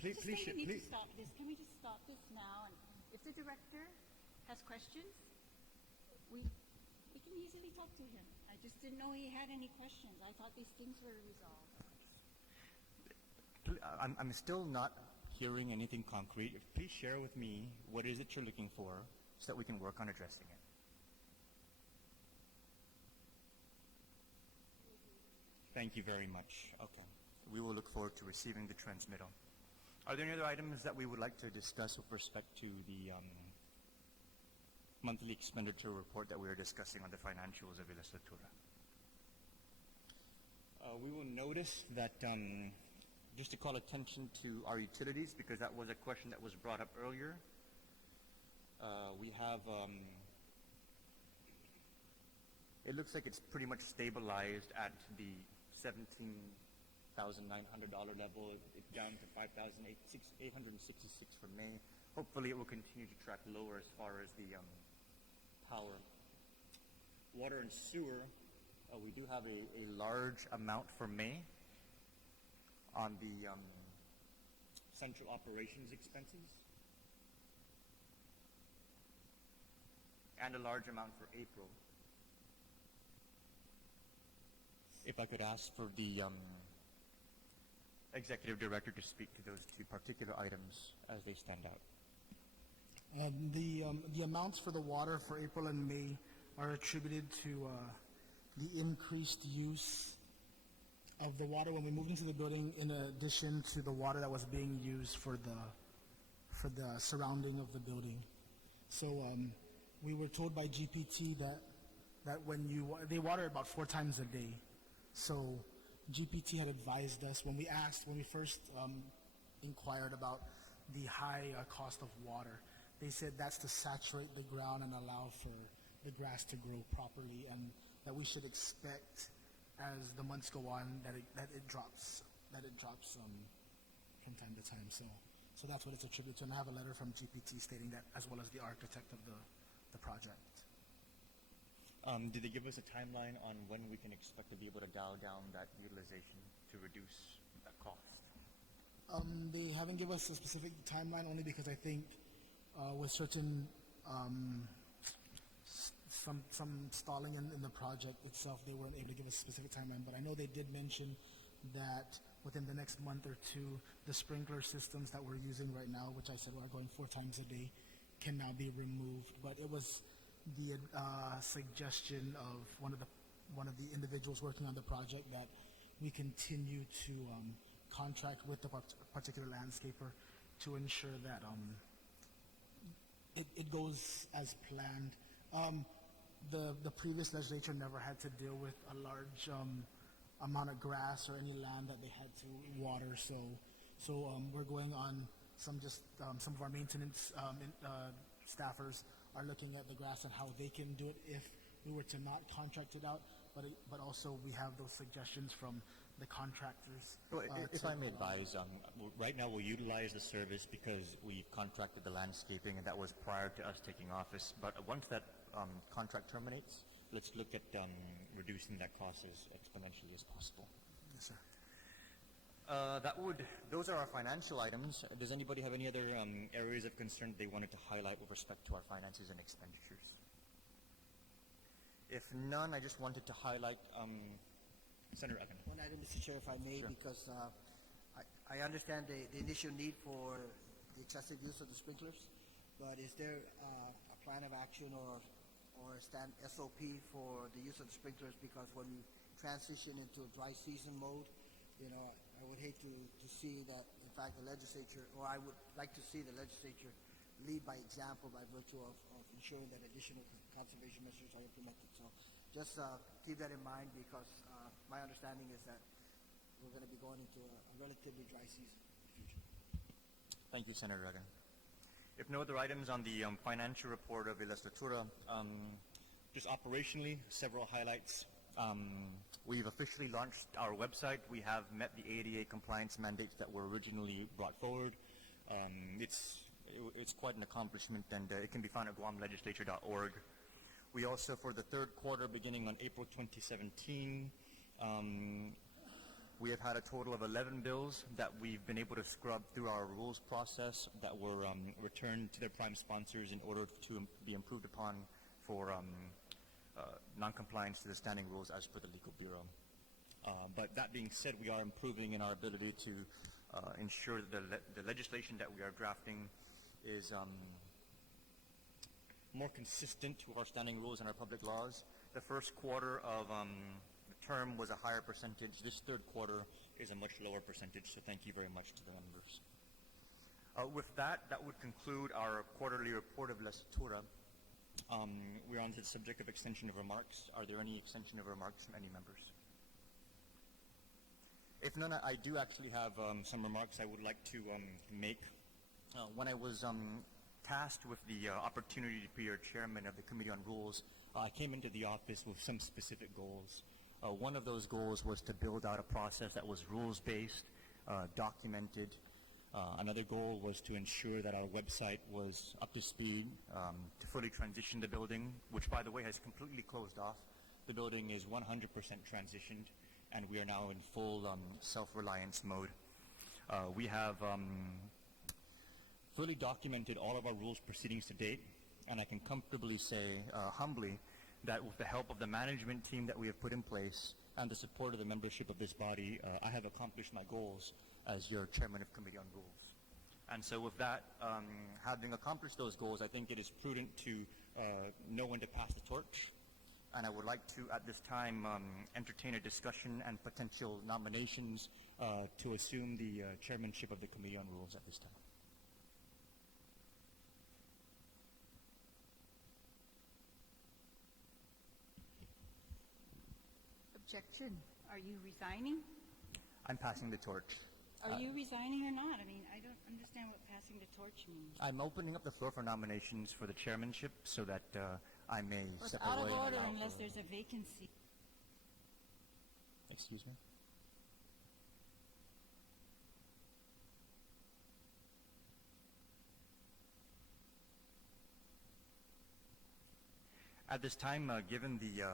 just Please think share- we need please- to stop this. Can we just stop this now? And if the director has questions, we can easily talk to him. I just didn't know he had any questions. I thought these things were resolved. I'm still not hearing anything concrete. Please share with me what it is that you're looking for so that we can work on addressing it. Thank you very much. Okay. We will look forward to receiving the transmittal. Are there any other items that we would like to discuss with respect to the monthly expenditure report that we are discussing on the financials of Legislature? We will notice that, just to call attention to our utilities, because that was a question that was brought up earlier, we have, it looks like it's pretty much stabilized at the $17,900 level. It's down to $5,866 for May. Hopefully it will continue to track lower as far as the power. Water and sewer, we do have a large amount for May on the central operations expenses, and a large amount for April. If I could ask for the executive director to speak to those two particular items as they stand out. The amounts for the water for April and May are attributed to the increased use of the water when we moved into the building, in addition to the water that was being used for the surrounding of the building. So we were told by GPT that when they water about 4 times a day. So GPT had advised us when we first inquired about the high cost of water. They said that's to saturate the ground and allow for the grass to grow properly, and that we should expect, as the months go on, that it drops from time to time. So that's what it's attributed to. And I have a letter from GPT stating that, as well as the architect of the project. Did they give us a timeline on when we can expect to be able to dial down that utilization to reduce that cost? They haven't given us a specific timeline, only because I think with certain some stalling in the project itself, they weren't able to give us a specific timeline. But I know they did mention that within the next month or two, the sprinkler systems that we're using right now, which I said are going 4 times a day, can now be removed. But it was the suggestion of one of the individuals working on the project that we continue to contract with the particular landscaper to ensure that it goes as planned. The previous legislature never had to deal with a large amount of grass or any land that they had to water. So we're going on some of our maintenance staffers are looking at the grass and how they can do it if we were to not contract it out. But also we have those suggestions from the contractors. Well, if I may advise, right now we'll utilize the service because we've contracted the landscaping, and that was prior to us taking office. But once that contract terminates, let's look at reducing that cost as exponentially as possible. Yes, sir. Those are our financial items. Does anybody have any other areas of concern they wanted to highlight with respect to our finances and expenditures? If none, I just wanted to highlight Senator Egan. One item, Mr. Chair, if I may, Sure. because I understand the initial need for the excessive use of the sprinklers, but is there a plan of action or a SOP for the use of the sprinklers? Because when we transition into a dry season mode, I would hate to see that, in fact, the legislature, or I would like to see the legislature lead by example by virtue of ensuring that additional conservation measures are implemented. So just keep that in mind, because my understanding is that we're going to be going into a relatively dry season in the future. Thank you, Senator Egan. If no other items on the financial report of Legislature, just operationally, several highlights. We've officially launched our website. We have met the ADA compliance mandates that were originally brought forward. It's quite an accomplishment, and it can be found at guamlegislature.org. We also, for the third quarter, beginning on April 2017, we have had a total of 11 bills that we've been able to scrub through our rules process that were returned to their prime sponsors in order to be improved upon for non-compliance to the standing rules as per the legal bureau. But that being said, we are improving in our ability to ensure that the legislation that we are drafting is more consistent to our standing rules and our public laws. The first quarter of the term was a higher percentage. This third quarter is a much lower percentage, so thank you very much to the members. With that, that would conclude our quarterly report of Legislature. We're on to the subject of extension of remarks. Are there any extension of remarks from any members? If none, I do actually have some remarks I would like to make. When I was tasked with the opportunity to be your chairman of the Committee on Rules, I came into the office with some specific goals. One of those goals was to build out a process that was rules-based, documented. Another goal was to ensure that our website was up to speed, to fully transition the building, which, by the way, has completely closed off. The building is 100% transitioned, and we are now in full self-reliance mode. We have fully documented all of our rules proceedings to date, and I can comfortably say, humbly, that with the help of the management team that we have put in place and the support of the membership of this body, I have accomplished my goals as your chairman of Committee on Rules. And so with that, having accomplished those goals, I think it is prudent to know when to pass the torch. And I would like to, at this time, entertain a discussion and potential nominations to assume the chairmanship of the Committee on Rules at this time. Objection. Are you resigning? I'm passing the torch. Are you resigning or not? I mean, I don't understand what passing the torch means. I'm opening up the floor for nominations for the chairmanship so that I may Well, it's step out away. of and order allow unless for- there's a vacancy. Excuse me? At this time, given the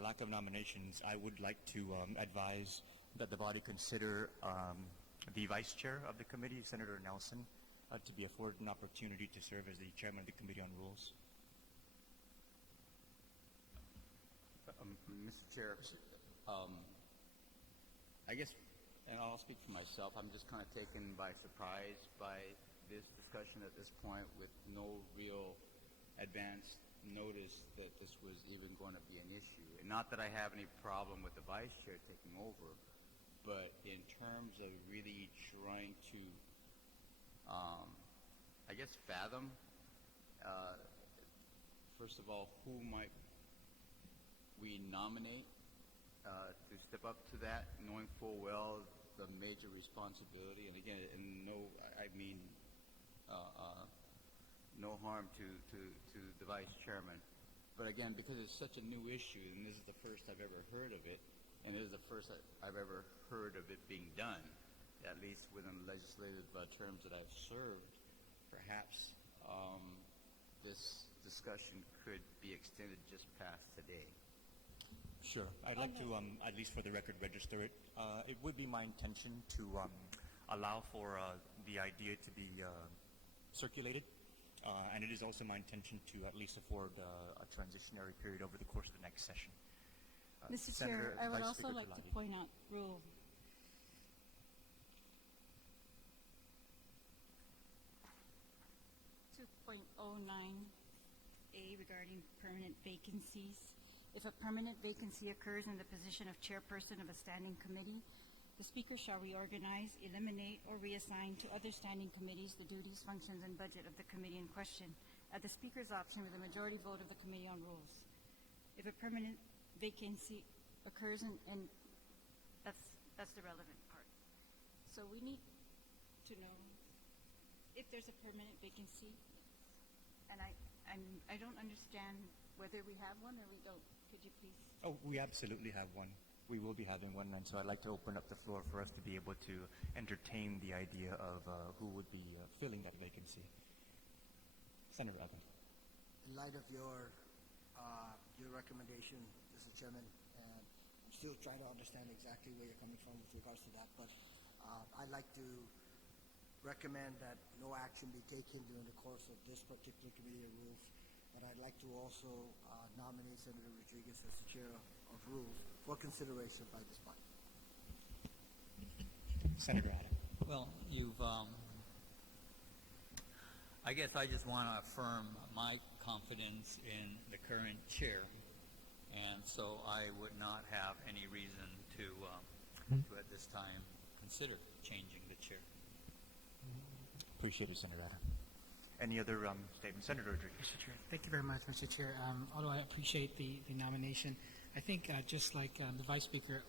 lack of nominations, I would like to advise that the body consider the vice chair of the committee, Senator Nelson, to be afforded an opportunity to serve as the chairman of the Committee on Rules. Mr. Chair, I guess, and I'll speak for myself, I'm just kind of taken by surprise by this discussion at this point with no real advance notice that this was even going to be an issue. And not that I have any problem with the vice chair taking over, but in terms of really trying to, I guess, fathom, first of all, who might we nominate to step up to that, knowing full well the major responsibility. And again, I mean no harm to the vice chairman. But again, because it's such a new issue, and this is the first I've ever heard of it, and it is the first I've ever heard of it being done, at least within the legislative terms that I've served, perhaps this discussion could be extended just past today. Sure. I'd like to, at least for the record, register it. It would be my intention to allow for the idea to be circulated, and it is also my intention to at least afford a transitionary period over the course of the next session. Mr. Senator Chair, I would Vice also Speaker like to Talagi. point out Rule 2.09A regarding permanent vacancies. If a permanent vacancy occurs in the position of chairperson of a standing committee, the Speaker shall reorganize, eliminate, or reassign to other standing committees the duties, functions, and budget of the committee in question, at the Speaker's option with a majority vote of the Committee on Rules. If a permanent vacancy occurs and that's the relevant part. So we need to know if there's a permanent vacancy, and I don't understand whether we have one or we don't. Could you please? Oh, we absolutely have one. We will be having one, and so I'd like to open up the floor for us to be able to entertain the idea of who would be filling that vacancy. Senator Evans. In light of your recommendation, Mr. Chairman, and I'm still trying to understand exactly where you're coming from with regards to that, but I'd like to recommend that no action be taken during the course of this particular Committee of Rules but I'd like to also nominate Senator Rodriguez as the Chair of Rules for consideration by this body. Senator Adam. Well, I guess I just want to affirm my confidence in the current chair, and so I would not have any reason to at this time consider changing the chair. Appreciate it, Senator Adam. Any other statements? Senator Rodriguez. Mr. Chair, thank you very much, Mr. Chair. Although I appreciate the nomination, I think just like the Vice Speaker,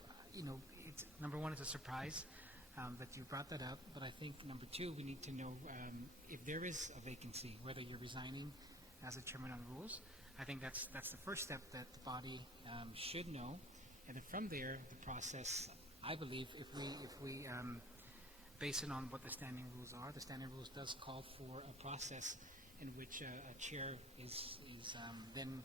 it's, number one, it's a surprise that you brought that up, but I think number two, we need to know if there is a vacancy, whether you're resigning as a chairman on rules. I think that's the first step that the body should know, and then from there, the process. I believe if we base it on what the standing rules are, the standing rules does call for a process in which a chair is then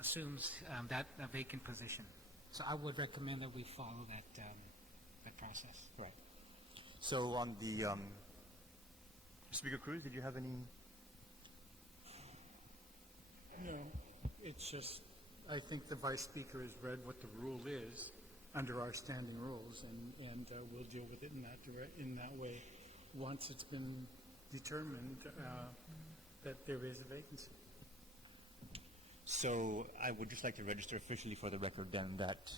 assumes that a vacant position. So I would recommend that we follow that process. Right. So on the Speaker Cruz, did you have any? No, it's just, I think the Vice Speaker has read what the rule is under our standing rules, and we'll deal with it in that way once it's been determined that there is a vacancy. So I would just like to register officially for the record then that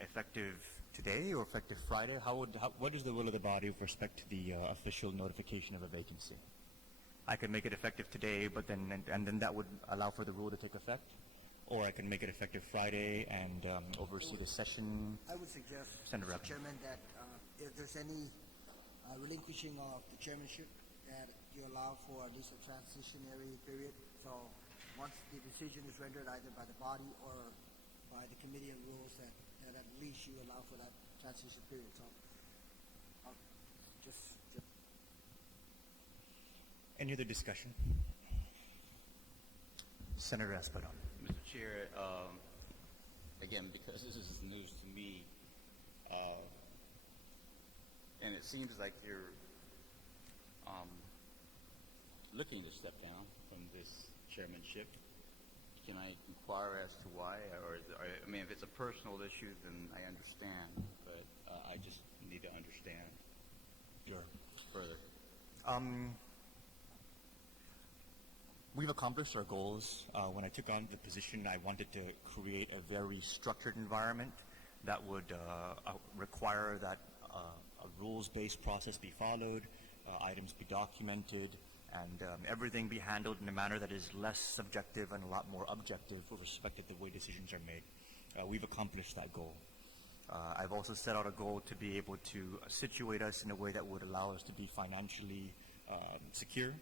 effective today or effective Friday, what is the will of the body with respect to the official notification of a vacancy? I could make it effective today, but then that would allow for the rule to take effect, or I can make it effective Friday and oversee the session. I would suggest, Senator Mr. Chairman, that if there's any relinquishing of the chairmanship, that you allow for at least a transitionary period. So once the decision is rendered either by the body or by the Committee on Rules, that at least you allow for that transition period. So just Any other discussion? Senator Espadon. Mr. Chair, again, because this is news to me, and it seems like you're looking to step down from this chairmanship. Can I inquire as to why? I mean, if it's a personal issue, then I understand, but I just need to understand further. We've accomplished our goals. When I took on the position, I wanted to create a very structured environment that would require that a rules-based process be followed, items be documented, and everything be handled in a manner that is less subjective and a lot more objective with respect to the way decisions are made. We've accomplished that goal. I've also set out a goal to be able to situate us in a way that would allow us to be financially secure.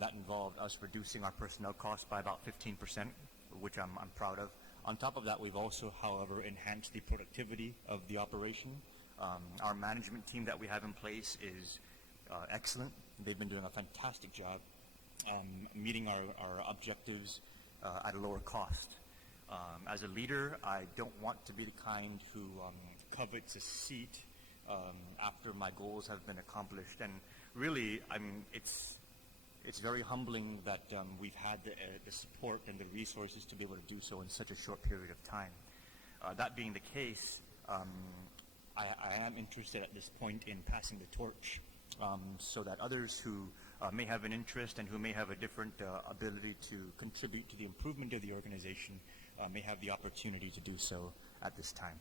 That involved us reducing our personnel costs by about 15%, which I'm proud of. On top of that, we've also, however, enhanced the productivity of the operation. Our management team that we have in place is excellent. They've been doing a fantastic job meeting our objectives at a lower cost. As a leader, I don't want to be the kind who covets a seat after my goals have been accomplished. And really, it's very humbling that we've had the support and the resources to be able to do so in such a short period of time. That being the case, I am interested at this point in passing the torch so that others who may have an interest and who may have a different ability to contribute to the improvement of the organization may have the opportunity to do so at this time.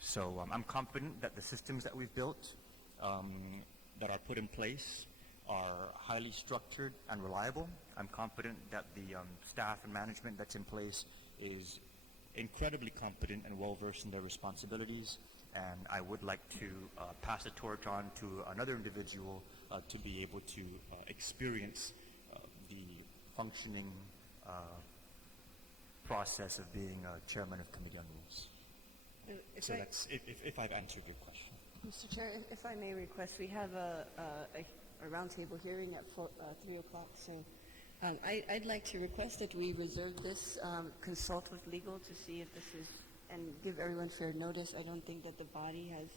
So I'm confident that the systems that we've built that are put in place are highly structured and reliable. I'm confident that the staff and management that's in place is incredibly competent and well-versed in their responsibilities, and I would like to pass the torch on to another individual to be able to experience the functioning process of being chairman of Committee on Rules. So that's if I've answered your question. Mr. Chair, if I may request, we have a roundtable hearing at 3 o'clock, so I'd like to request that we reserve this, consult with legal to see if this is, and give everyone fair notice. I don't think that the body has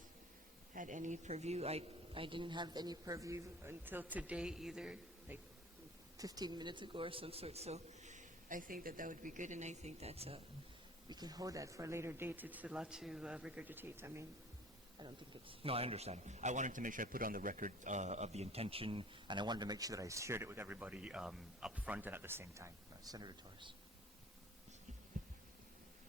had any purview. I didn't have any purview until today either, like 15 minutes ago or some sort. So I think that would be good, and I think that's we can hold that for a later date. It's a lot to regurgitate. I mean, I don't think it's... No, I understand. I wanted to make sure I put on the record of the intention, and I wanted to make sure that I shared it with everybody up front and at the same time. Senator Torres.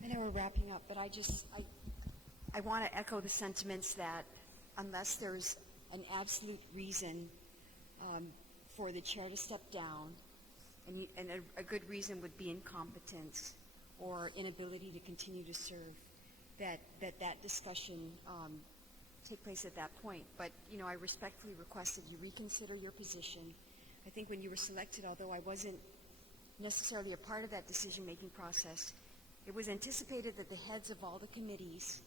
I know we're wrapping up, but I want to echo the sentiments that unless there's an absolute reason for the chair to step down, and a good reason would be incompetence or inability to continue to serve, that discussion take place at that point. But, I respectfully request that you reconsider your position. I think when you were selected, although I wasn't necessarily a part of that decision-making process, it was anticipated that the heads of all the committees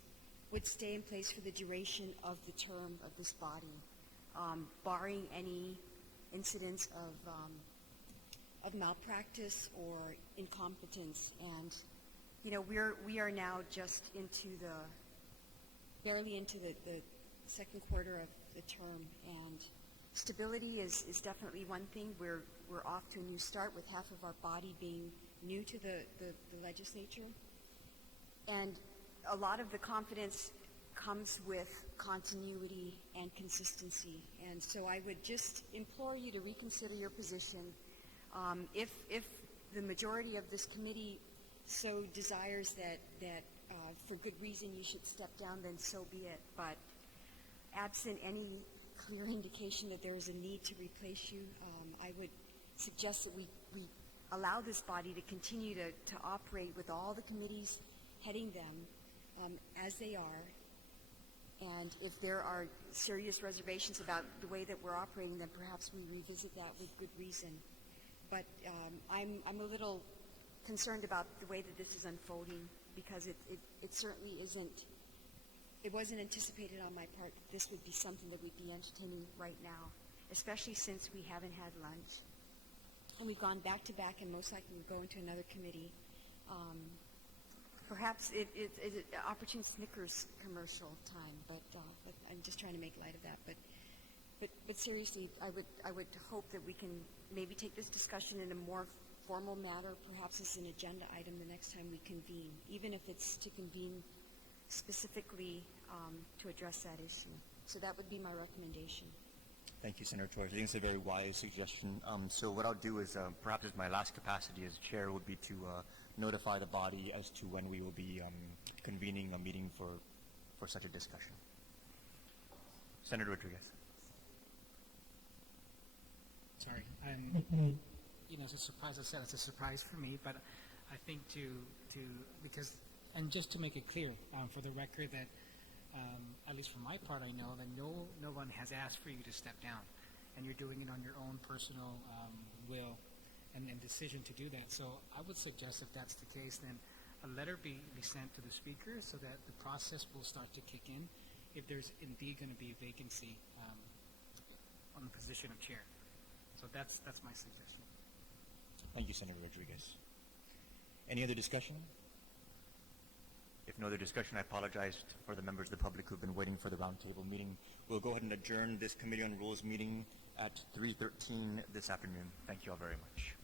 would stay in place for the duration of the term of this body, barring any incidents of malpractice or incompetence. And we are now just barely into the second quarter of the term, and stability is definitely one thing. We're off to a new start with half of our body being new to the legislature, and a lot of the confidence comes with continuity and consistency. And so I would just implore you to reconsider your position. If the majority of this committee so desires that for good reason you should step down, then so be it. But absent any clear indication that there is a need to replace you, I would suggest that we allow this body to continue to operate with all the committees heading them as they are. And if there are serious reservations about the way that we're operating, then perhaps we revisit that with good reason. But I'm a little concerned about the way that this is unfolding, because it certainly isn't. It wasn't anticipated on my part that this would be something that we'd be entertaining right now, especially since we haven't had lunch. And we've gone back to back, and most likely we'll go into another committee. Perhaps it's an opportune Snickers commercial time, but I'm just trying to make light of that. But seriously, I would hope that we can maybe take this discussion in a more formal matter, perhaps as an agenda item the next time we convene, even if it's to convene specifically to address that issue. So that would be my recommendation. Thank you, Senator Torres. I think it's a very wise suggestion. So what I'll do is, perhaps as my last capacity as chair, would be to notify the body as to when we will be convening a meeting for such a discussion. Senator Rodriguez. Sorry. It's a surprise. I said it's a surprise for me, but I think because just to make it clear for the record that at least for my part, I know that no one has asked for you to step down, and you're doing it on your own personal will and decision to do that. So I would suggest, if that's the case, then a letter be sent to the speaker so that the process will start to kick in if there's indeed going to be a vacancy on the position of chair. So that's my suggestion. Thank you, Senator Rodriguez. Any other discussion? If no other discussion, I apologize for the members of the public who've been waiting for the roundtable meeting. We'll go ahead and adjourn this Committee on Rules meeting at 3:13 this afternoon. Thank you all very much.